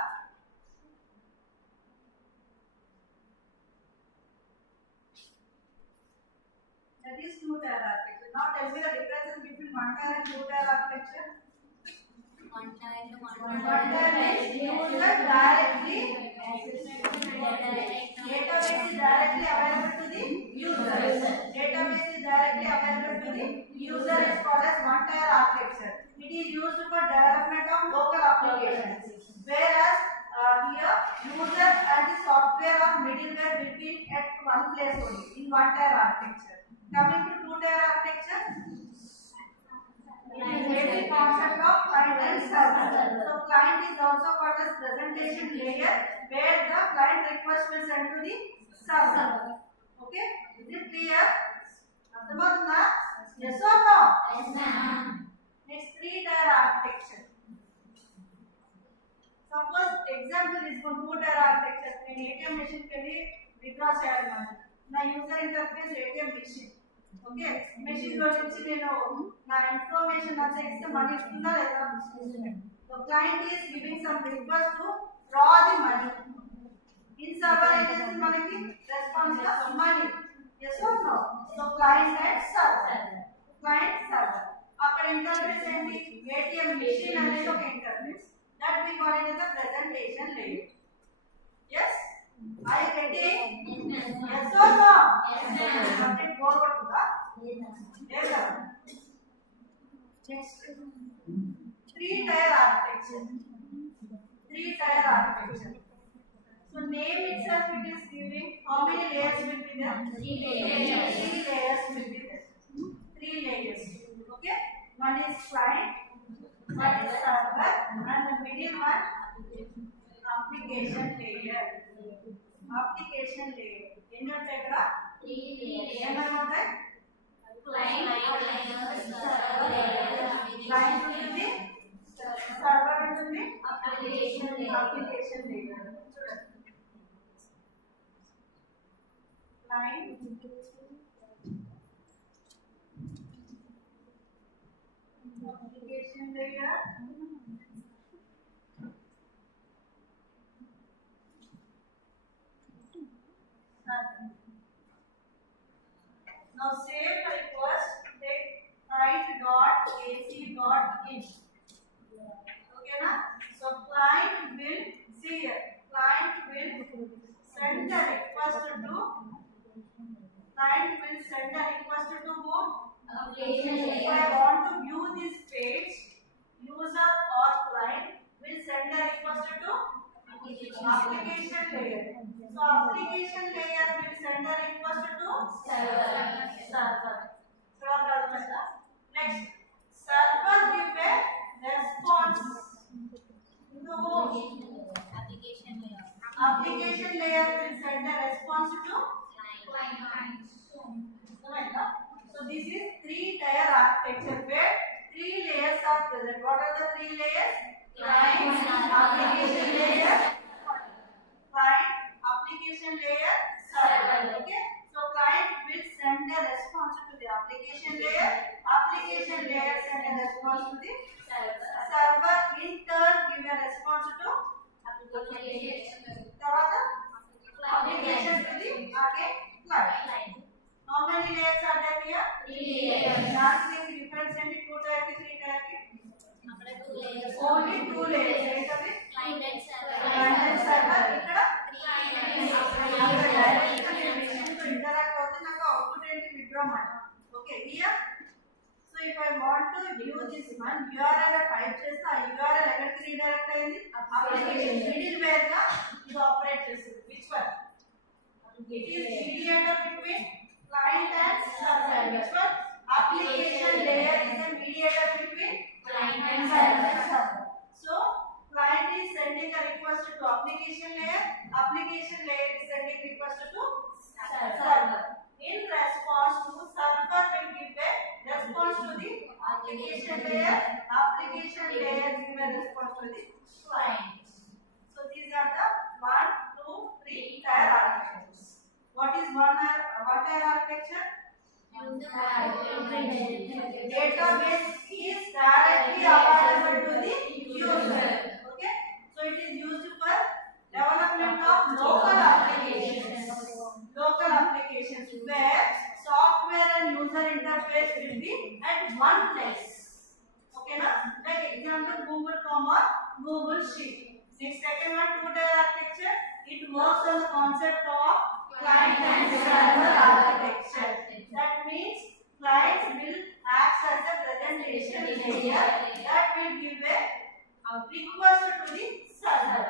That is two-tier architecture. Now tell me the differences between one-tier and two-tier architecture. One-tier means user directly database is directly available to the user. Database is directly available to the user is called as one-tier architecture. It is used for development of local applications. Whereas here user and the software or middleware will be at one place only in one-tier architecture. Coming to two-tier architecture, it is basic concept of client and server. So client is also called as presentation layer where the client request will send to the server. Okay, is it clear? Adhamavundha? Yes or no? Yes, ma'am. Next, three-tier architecture. Suppose example is for two-tier architecture. In ATM machine kelli withdraw cheyali manu. Na user interface ATM machine. Okay, machine lo nunchi nenu na information anta iste money istunda leda? So client is giving some request to draw the money. In server it is manaki response is money. Yes or no? So client and server. Client server. Akkada interface enti ATM machine anedi oka interface. That we call it as a presentation layer. Yes? Are you ready? Yes or no? Yes, ma'am. Subject forward to the yes, sir. Next, three-tier architecture. Three-tier architecture. So name itself it is giving how many layers will be there? Three layers. Three layers will be there. Three layers. Okay. one is client, one is server, and the middle one application layer. Application layer. ఎన్ని ఉంటాయి ఇక్కడ? 3 layers. ఏమేమి ఉంటాయి? Client client ఉంటుంది, server ఉంటుంది, application layer. Application layer. చూడండి. Client, application layer, now save the request, take client.ac.in. Okay na? So client will see here. Client will send the request to whom? Application If layer. I want to view this page, user or client will send the request to application layer. So application layer will send the request to server. Next, server give a response to whom? Application layer. Application layer will send the response to Client. So this is 3-tier architecture where 3 layers are present. What are the 3 layers? Client, application layer, server. Okay. So client will send a response to the application layer. Application layer send a response to the server. In turn give a response to Tarvata application to the again client. How many layers are there here? 3 layers. Dancing difference and 2 type 3 type. అక్కడ 2 layers. Only 2 layers. ఏంటది? Client and server. Client and server. ఇక్కడ Application. interact అవుతే నాకు output ఏంటి? Withdraw మాట. Okay here. So if I want to view this one URL type చేస్తే ఆ URL ఎక్కడికి రీడైరెక్ట్ అయింది? అప్లికేషన్ మిడిల్ వేర్ గా ఇది ఆపరేట్ చేస్తుంది. Which one? It is mediator between client and server. Which one? Application layer is a mediator between Client and server. server. So client is sending a request to application layer. Application layer is sending request to server. In response to server will give a response to the application layer. Application layer give a response to the client. So these are the 1, 2, 3 tier architectures. What is one tier architecture? Database is directly available to the user. Okay, so it is used for development of local applications. Local applications where software and user interface will be at one place. Okay na? Like example Google.com or Google Sheet. Next second one 2-tier architecture. It works on the concept of client and server architecture. That means clients will act as a presentation layer that will give a request to the server.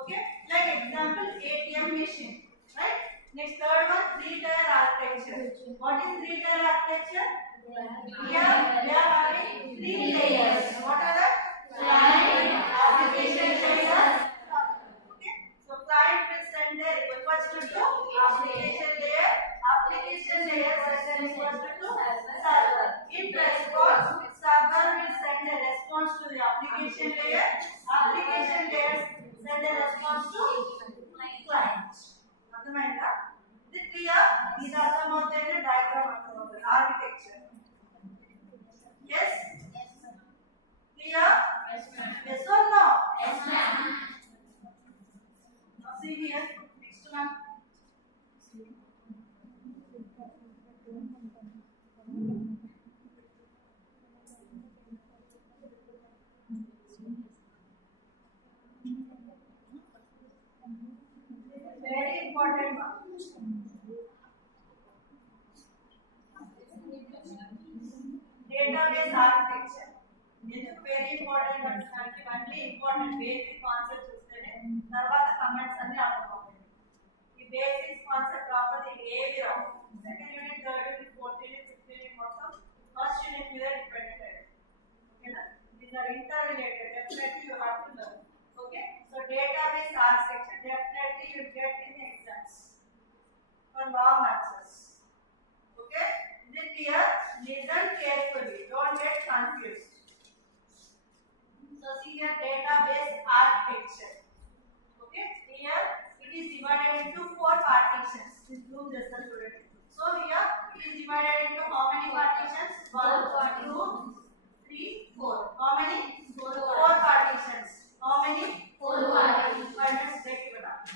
Okay, like example ATM machine, right? Next third one 3-tier architecture. What is 3-tier architecture? Here we are having 3 layers. What are that? Client, application layer. Okay, so client will send a request to application layer. Application layer sends a request to server. In response, server will send a response to the application layer. Application layer send a response to client. అర్థమైందా? ఇది clear? ఇది అర్థమవుతేనే diagram అర్థమవుతుంది. Architecture. Yes? Clear? Yes or no? Yes, ma'am. Now see here. Next one. Very important one. Database architecture. ఎందుకు very important అంటే ఇవన్నీ important basic concepts వస్తేనే తర్వాత comments అన్ని అర్థమవుతాయి. ఈ బేసిక్స్ కాన్సెప్ట్ రాకపోతే ఏవి రావు. Second unit, third unit, fourth unit, fifth unit మొత్తం ఫస్ట్ యూనిట్ మీద డిపెండెంట్ అయ్యింది. are interrelated. Definitely you have to learn. Okay. So database architecture definitely you get in exams for long answers. Okay. This here, listen carefully. Don't get confused. So see here database architecture. Okay. Here it is divided into 4 partitions. This room just the student. So here it is divided into how many partitions? 1, 2, 3, 4. How many? 4 partitions. How many? 4 partitions. Let's break it up.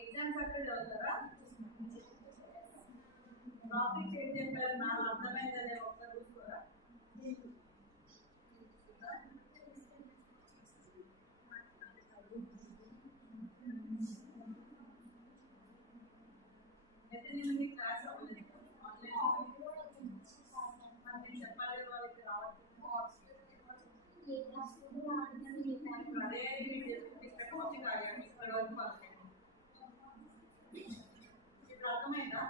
Exams అక్కడ చదువుతారా topic ఏం చెప్పారు నాకు అర్థమైందనే ఒకసారి చూసుకోరా అయితే నేను మీ class అవ్వలేదు ఆన్లైన్ చెప్పాలి వాళ్ళకి రావట్లేదు అదే ఇక్కడ కోచింగ్ ఆగాను ఇక్కడ వరకు ఇప్పుడు అర్థమైందా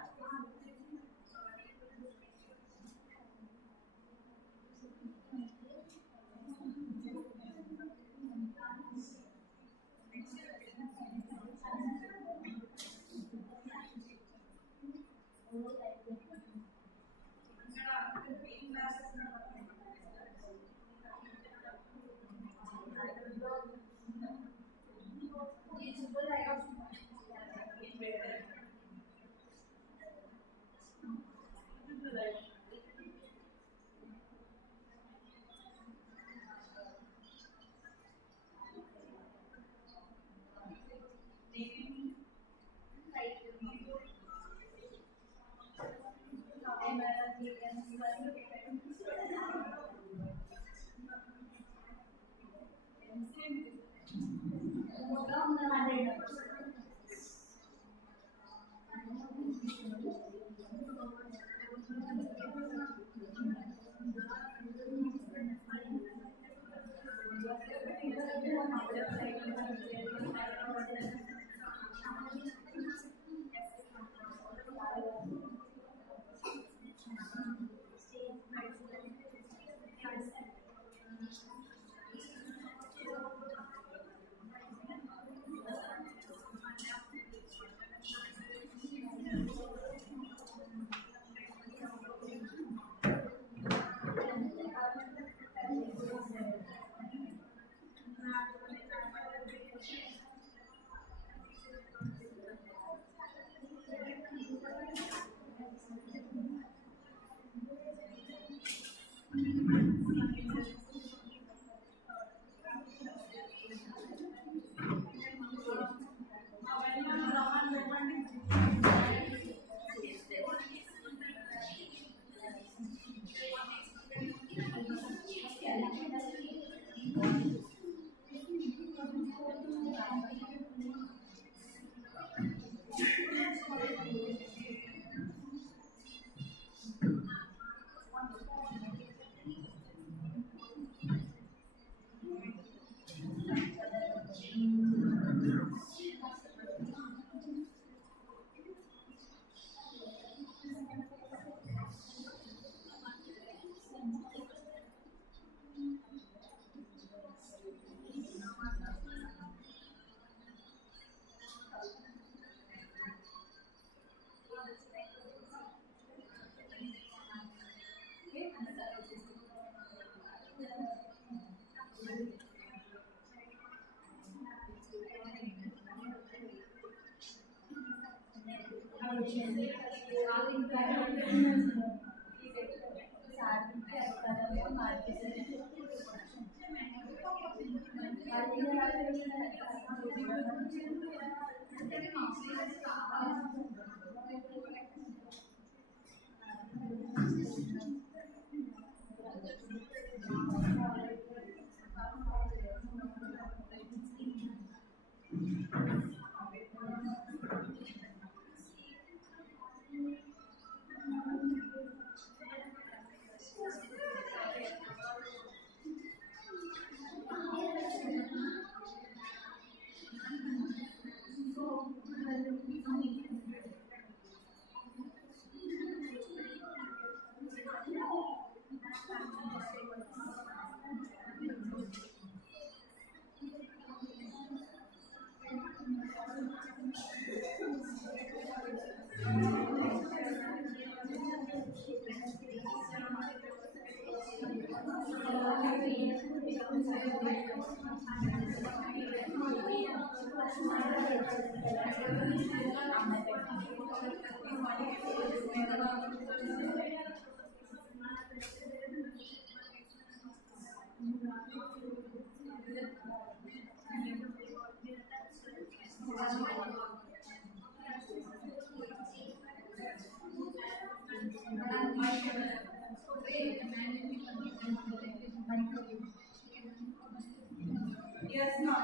Yes, no.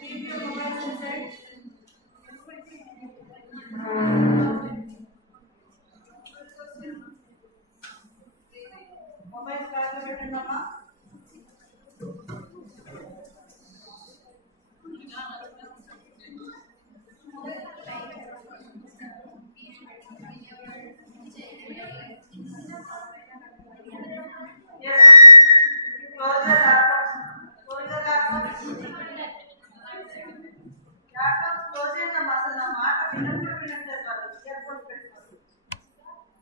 Keep your mobiles inside. Mobiles class lo పెట్టండి అమ్మా. Yes. Close the laptops. Close the laptops. Laptops close చేయండి అసలు నా మాట వినట్లేదు వాళ్ళు. Earphones పెట్టుకోండి.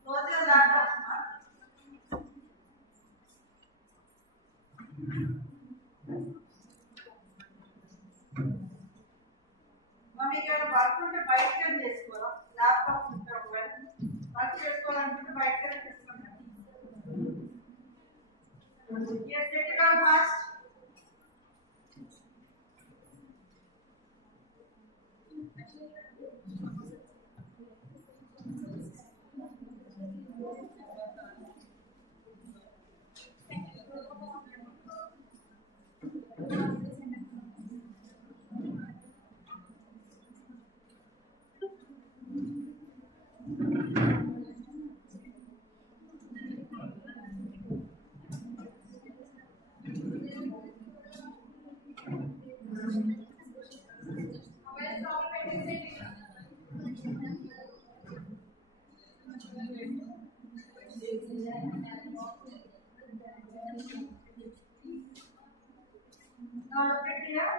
Close your laptops అమ్మా. మీకు ఏమైనా వర్క్ ఉంటే బయటకి చేసుకోరా. ల్యాప్టాప్ ఉంటే ఒకవేళ వర్క్ చేసుకోవాలనుకుంటే బయటకి తీసుకుంటాను. Yes, take it on fast. Now look at here.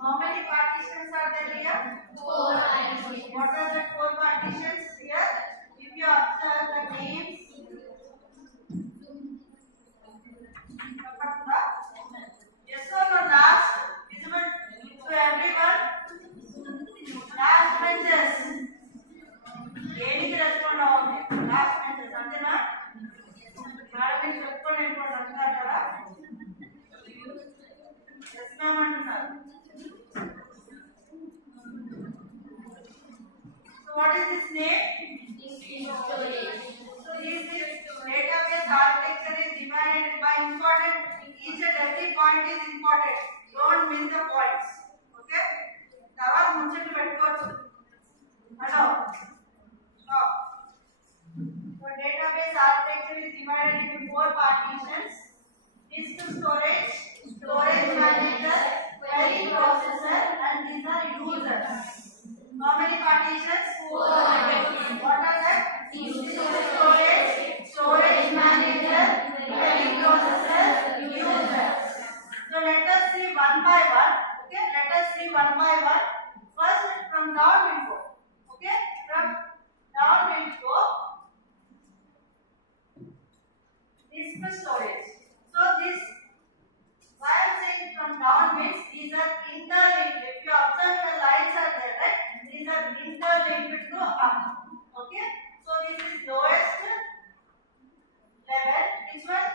How many partitions are there here? 4 partitions. What are the 4 partitions here? If you observe the names, yes or no? Last visible to everyone. Last benches. దేనికి respond అవ్వాలి? Last benches అంతేనా? Madam మీరు చెప్పుకోండి అంటున్నారు కదా. Yes ma'am అంటున్నారు. So what is this name? Storage. So this database architecture is divided by important. Each and every point is important. Don't miss the points. Okay? తర్వాత ముచ్చట్లు పెట్టుకోవచ్చు. Hello. Stop. So database architecture is divided into 4 partitions. Disk storage, storage manager, query processor, and these are users. How many partitions? 4 partitions. What are that? Disk storage, storage manager, query processor, users. So let us see one by one. Okay, let us see one by one. First, from down we'll go. Okay, from down we'll go. Disk storage. So this, why I am saying from down means These are interlinked. If you observe the lines are there, right? These are interlinked to up. Okay. So this is lowest level. Which one?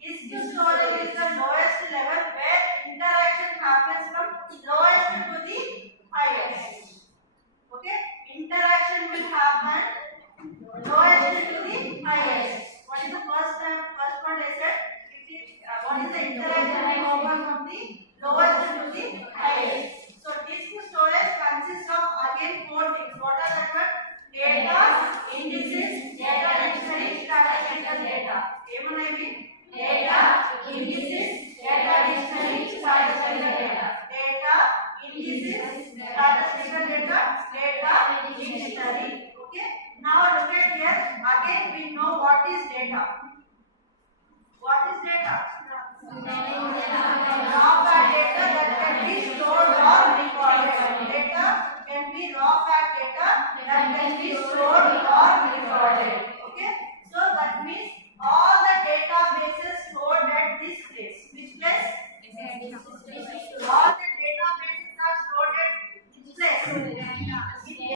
Is to storage is the lowest level where interaction happens from lowest to the highest. Okay. Interaction will happen lowest to the highest. What is the first one I said? It is, what is the interaction will happen from the lowest to the highest. So disk storage consists of again four things. What are that one? Data, indices, data dictionary, statistical data. Data, indices, data dictionary, statistical data. Data, indices, statistical data, data dictionary. Okay. Now look at here. Again we know what is data. What is data? Raw fact data that can be stored or recorded. Data can be raw fact data that can be stored or